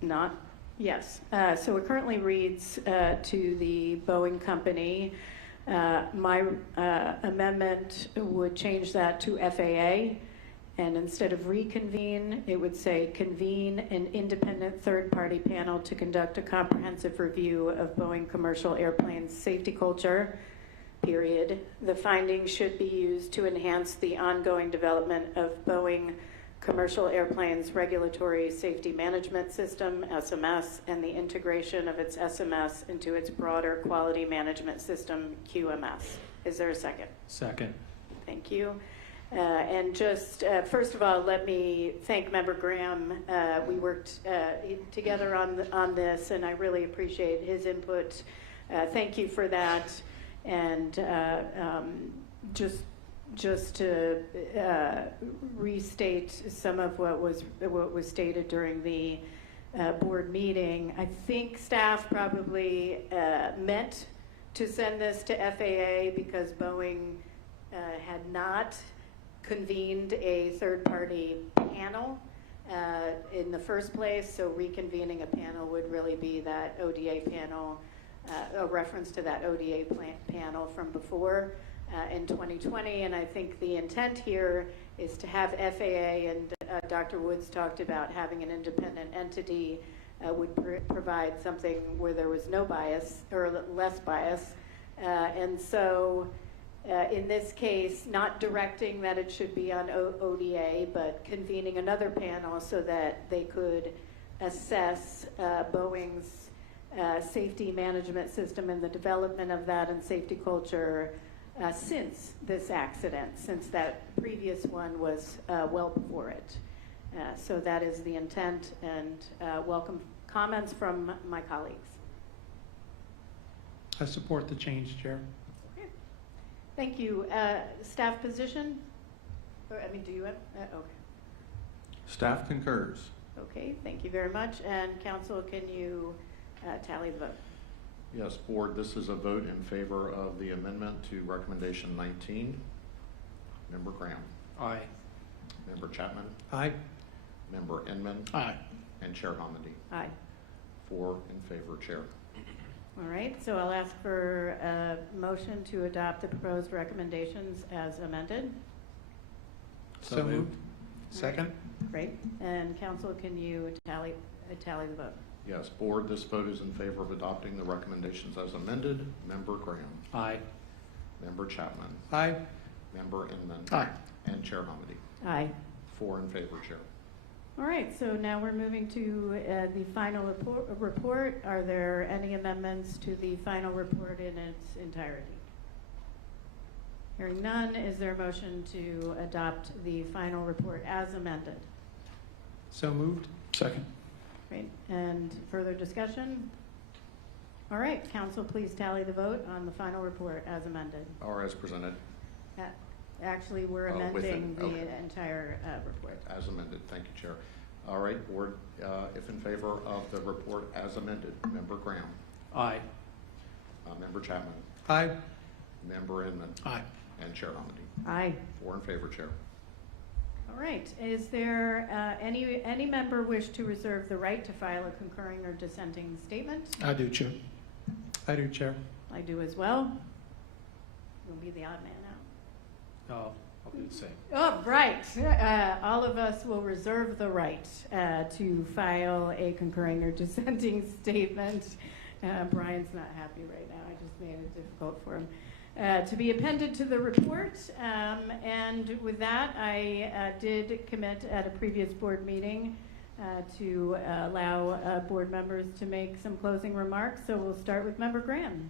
so it currently reads to the Boeing company. My amendment would change that to FAA, and instead of reconvene, it would say convene an independent third-party panel to conduct a comprehensive review of Boeing commercial airplanes safety culture, period. The findings should be used to enhance the ongoing development of Boeing commercial airplanes regulatory safety management system, SMS, and the integration of its SMS into its broader quality management system, QMS. Is there a second? Second. Thank you. And just, first of all, let me thank Member Graham. We worked together on this, and I really appreciate his input. Thank you for that. And just to restate some of what was stated during the board meeting, I think staff probably meant to send this to FAA because Boeing had not convened a third-party panel in the first place, so reconvening a panel would really be that ODA panel, a reference to that ODA panel from before. In 2020, and I think the intent here is to have FAA, and Dr. Woods talked about having an independent entity would provide something where there was no bias or less bias. And so in this case, not directing that it should be on ODA, but convening another panel so that they could assess Boeing's safety management system and the development of that and safety culture since this accident, since that previous one was well before it. So that is the intent, and welcome comments from my colleagues. I support the change, Chair. Okay. Thank you. Staff position? Or, I mean, do you have? Okay. Staff concurs. Okay, thank you very much. And council, can you tally the vote? Yes, Board, this is a vote in favor of the amendment to recommendation 19. Member Graham. Aye. Member Chapman. Aye. Member Inman. Aye. and Chair Hamady. Aye. 4 in favor, Chair. All right, so I'll ask for a motion to adopt the proposed recommendations as amended. So moved. Second? Great. And council, can you tally the vote? Yes, Board, this vote is in favor of adopting the recommendations as amended. Member Graham. Aye. Member Chapman. Aye. Member Inman. Aye. And Chair Hamady. Aye. 4 in favor, Chair. All right, so now we're moving to the final report. Are there any amendments to the final report in its entirety? Hearing none, is there a motion to adopt the final report as amended? So moved. Second. Great, and further discussion? All right, council, please tally the vote on the final report as amended. Or as presented. Actually, we're Oh, with it, amending the okay. entire report. As amended. Thank you, Chair. All right, Board, if in favor of the report as amended, Member Graham. Aye. Member Chapman. Aye. Member Inman. Aye. And Chair Hamady. Aye. 4 in favor, Chair. All right, is there any member wish to reserve the right to file a concurring or dissenting statement? I do, Chair. I do, Chair. I do as well. You'll be the odd man out. Oh, I'll do the same. Oh, right. All of us will reserve the right to file a concurring or dissenting statement. Brian's not happy right now. I just made it difficult for him. To be appended to the report. And with that, I did commit at a previous board meeting to allow board members to make some closing remarks. So we'll start with Member Graham.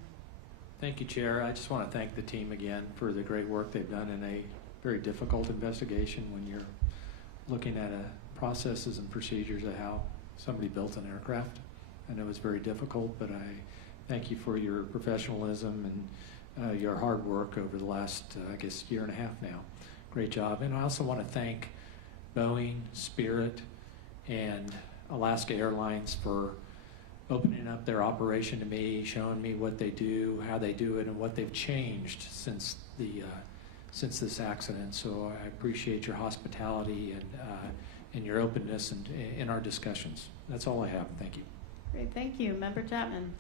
Thank you, Chair. I just want to thank the team again for the great work they've done in a very difficult investigation when you're looking at processes and procedures of how somebody built an aircraft. I know it's very difficult, but I thank you for your professionalism and your hard work over the last, I guess, year and a half now. Great job. And I also want to thank Boeing, Spirit, and Alaska Airlines for opening up their operation to me, showing me what they do, how they do it, and what they've changed since this accident. So I appreciate your hospitality and your openness in our discussions. That's all I have. Thank you. Great, thank you. Member Chapman.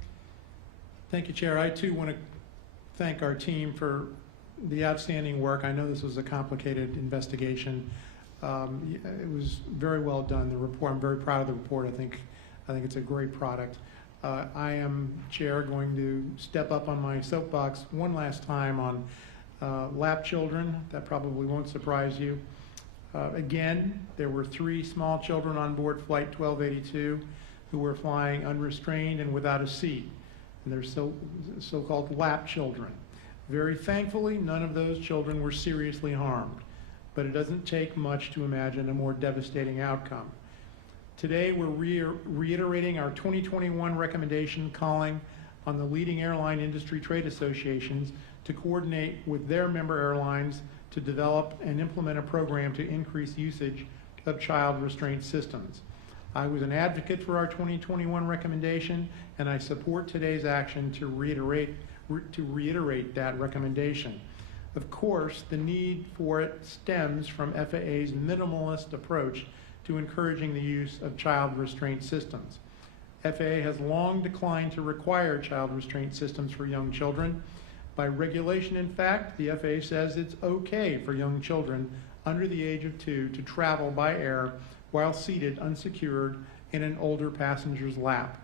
Thank you, Chair. I too want to thank our team for the outstanding work. I know this was a complicated investigation. It was very well done. The report, I'm very proud of the report. I think it's a great product. I am, Chair, going to step up on my soapbox one last time on lap children. That probably won't surprise you. Again, there were 3 small children on board Flight 1282 who were flying unrestrained and without a seat. And they're so-called lap children. Very thankfully, none of those children were seriously harmed. But it doesn't take much to imagine a more devastating outcome. Today, we're reiterating our 2021 recommendation calling on the leading airline industry trade associations to coordinate with their member airlines to develop and implement a program to increase usage of child restraint systems. I was an advocate for our 2021 recommendation, and I support today's action to reiterate that recommendation. Of course, the need for it stems from FAA's minimalist approach to encouraging the use of child restraint systems. FAA has long declined to require child restraint systems for young children. By regulation, in fact, the FAA says it's okay for young children under the age of 2 to travel by air while seated unsecured in an older passenger's lap.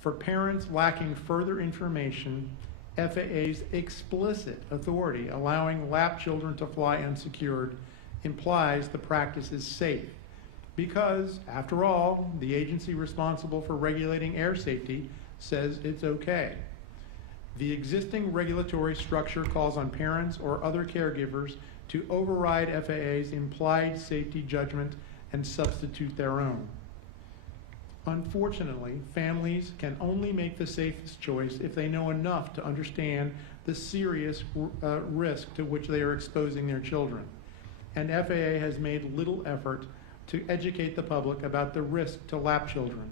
For parents lacking further information, FAA's explicit authority allowing lap children to fly unsecured implies the practice is safe. Because, after all, the agency responsible for regulating air safety says it's okay. The existing regulatory structure calls on parents or other caregivers to override FAA's implied safety judgment and substitute their own. Unfortunately, families can only make the safest choice if they know enough to understand the serious risk to which they are exposing their children. And FAA has made little effort to educate the public about the risk to lap children,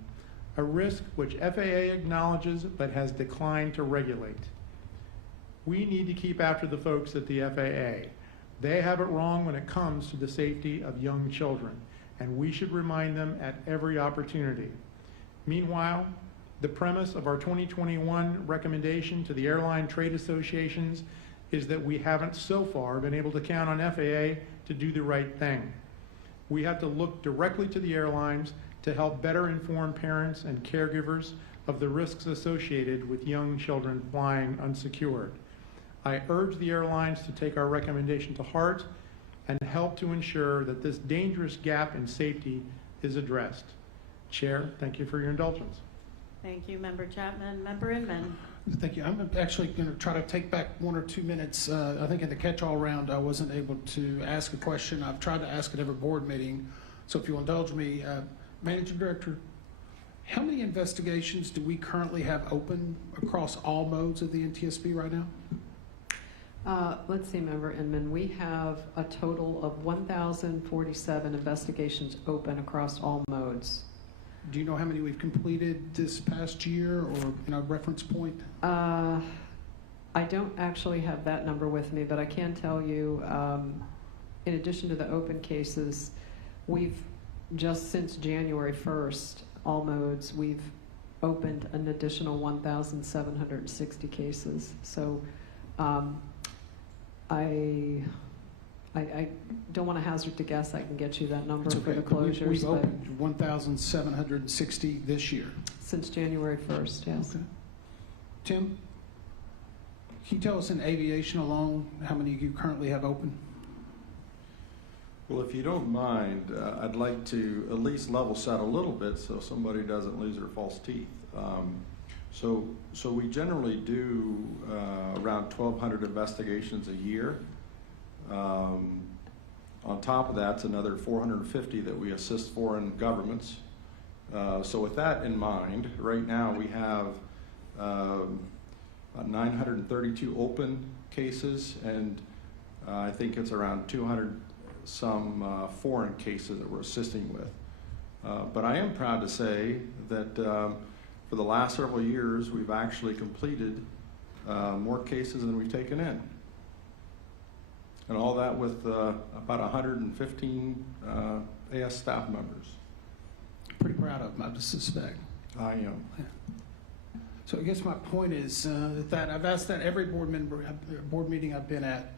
a risk which FAA acknowledges but has declined to regulate. We need to keep after the folks at the FAA. They have it wrong when it comes to the safety of young children. and we should remind them at every opportunity. Meanwhile, the premise of our 2021 recommendation to the airline trade associations is that we haven't so far been able to count on FAA to do the right thing. We have to look directly to the airlines to help better inform parents and caregivers of the risks associated with young children flying unsecured. I urge the airlines to take our recommendation to heart and help to ensure that this dangerous gap in safety is addressed. Chair, thank you for your indulgence. Thank you, Member Chapman. Member Inman. Thank you. I'm actually going to try to take back 1 or 2 minutes. I think in the catch-all round, I wasn't able to ask a question. I've tried to ask at every board meeting. So if you'll indulge me, Managing Director, how many investigations do we currently have open across all modes of the NTSB right now? Let's see, Member Inman, we have a total of 1,047 investigations open across all modes. Do you know how many we've completed this past year, or reference point? I don't actually have that number with me, but I can tell you, in addition to the open cases, we've just since January 1st, all modes, we've opened an additional 1,760 cases. So I don't want to hazard to guess. I can get you that number Okay, for the closures. We've opened 1,760 this year. Since January 1st, yes. Okay. Tim, can you tell us in aviation alone how many you currently have open? Well, if you don't mind, I'd like to at least level set a little bit so somebody doesn't lose their false teeth. So we generally do around 1,200 investigations a year. On top of that, it's another 450 that we assist foreign governments. So with that in mind, right now we have 932 open cases, and I think it's around 200 some foreign cases that we're assisting with. But I am proud to say that for the last several years, we've actually completed more cases than we've taken in. And all that with about 115 AS staff members. Pretty proud of them, I suspect. I am. Yeah. So I guess my point is that I've asked that every board meeting I've been at,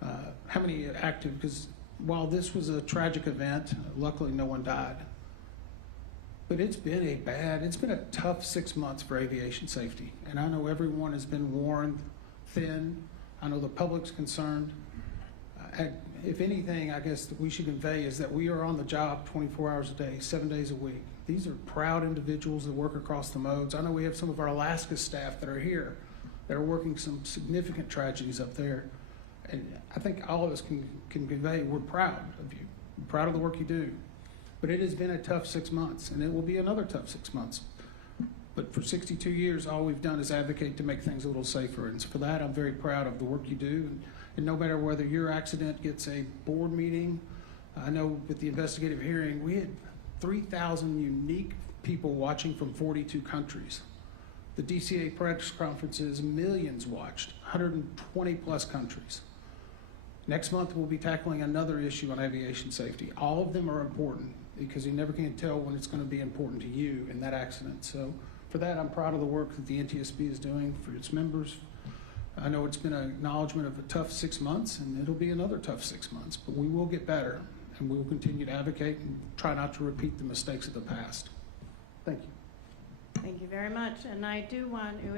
how many active, because while this was a tragic event, luckily no one died, but it's been a tough 6 months for aviation safety. And I know everyone has been worn thin. I know the public's concerned. If anything, I guess that we should convey is that we are on the job 24 hours a day, 7 days a week. These are proud individuals that work across the modes. I know we have some of our Alaska staff that are here that are working some significant tragedies up there. And I think all of us can convey we're proud of you. We're proud of the work you do. But it has been a tough 6 months, and it will be another tough 6 months. But for 62 years, all we've done is advocate to make things a little safer. And so for that, I'm very proud of the work you do. And no matter whether your accident gets a board meeting, I know with the investigative hearing, we had 3,000 unique people watching from 42 countries. The DCA press conferences, millions watched, 120 plus countries. Next month, we'll be tackling another issue on aviation safety. All of them are important because you never can tell when it's going to be important to you in that accident. So for that, I'm proud of the work that the NTSB is doing for its members. I know it's been an acknowledgement of a tough 6 months, and it'll be another tough 6 months, but we will get better, and we will continue to advocate and try not to repeat the mistakes of the past. Thank you. Thank you very much. And I do want to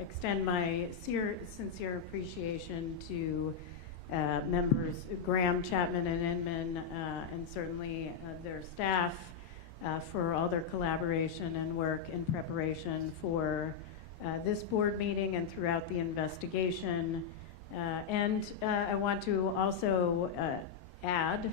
extend my sincere appreciation to members Graham, Chapman, and Inman, and certainly their staff for all their collaboration and work in preparation for this board meeting and throughout the investigation. And I want to also add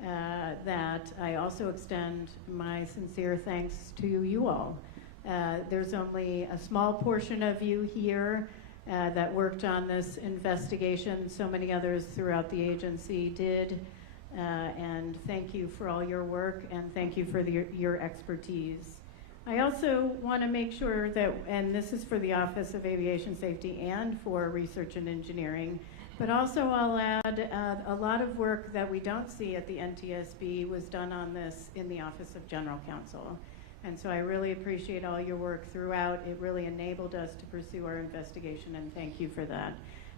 that I also extend my sincere thanks to you all. There's only a small portion of you here that worked on this investigation. So many others throughout the agency did. And thank you for all your work, and thank you for your expertise. I also want to make sure that, and this is for the Office of Aviation Safety and for Research and Engineering, But also I'll add a lot of work that we don't see at the NTSB was done on this in the Office of General Counsel. And so I really appreciate all your work throughout. It really enabled us to pursue our investigation, and thank you for that.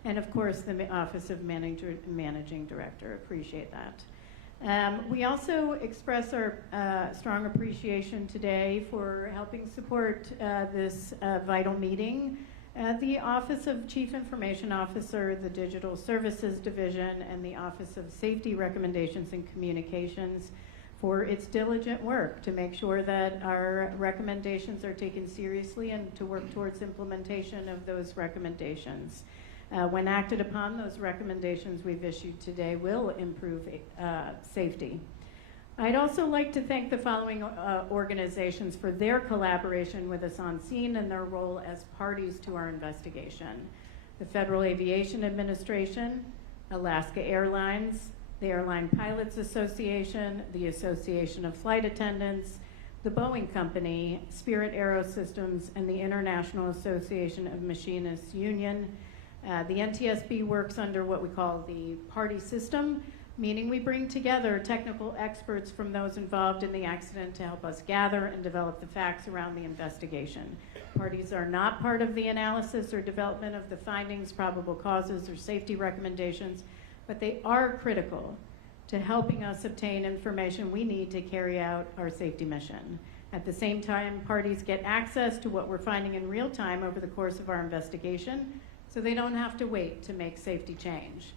And of course, the Office of Managing Director, appreciate that. We also express our strong appreciation today for helping support this vital meeting. The Office of Chief Information Officer, the Digital Services Division, and the Office of Safety Recommendations and Communications for its diligent work to make sure that our recommendations are taken seriously and to work towards implementation of those recommendations. When acted upon, those recommendations we've issued today will improve safety. I'd also like to thank the following organizations for their collaboration with us on scene and their role as parties to our investigation. The Federal Aviation Administration, Alaska Airlines, the Airline Pilots Association, the Association of Flight Attendants, the Boeing Company, Spirit Aerosystems, and the International Association of Machinists Union. The NTSB works under what we call the party system, meaning we bring together technical experts from those involved in the accident to help us gather and develop the facts around the investigation. Parties are not part of the analysis or development of the findings, probable causes, or safety recommendations, but they are critical to helping us obtain information we need to carry out our safety mission. At the same time, parties get access to what we're finding in real time over the course of our investigation, so they don't have to wait to make safety change.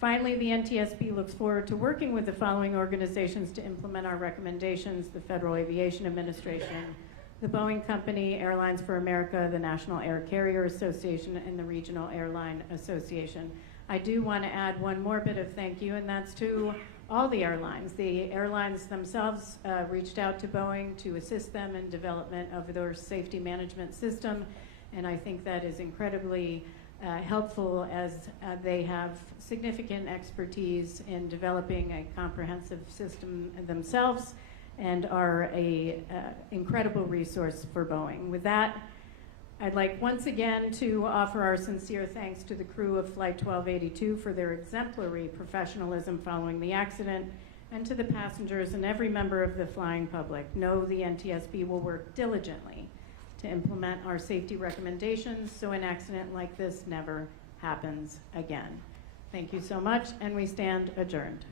Finally, the NTSB looks forward to working with the following organizations to implement our recommendations: the Federal Aviation Administration, the Boeing Company, Airlines for America, the National Air Carrier Association, and the Regional Airline Association. I do want to add one more bit of thank you, and that's to all the airlines. The airlines themselves reached out to Boeing to assist them in development of their safety management system, and I think that is incredibly helpful as they have significant expertise in developing a comprehensive system themselves and are a incredible resource for Boeing. With that, I'd like once again to offer our sincere thanks to the crew of Flight 1282 for their exemplary professionalism following the accident, and to the passengers and every member of the flying public. Know the NTSB will work diligently to implement our safety recommendations so an accident like this never happens again. Thank you so much, and we stand adjourned.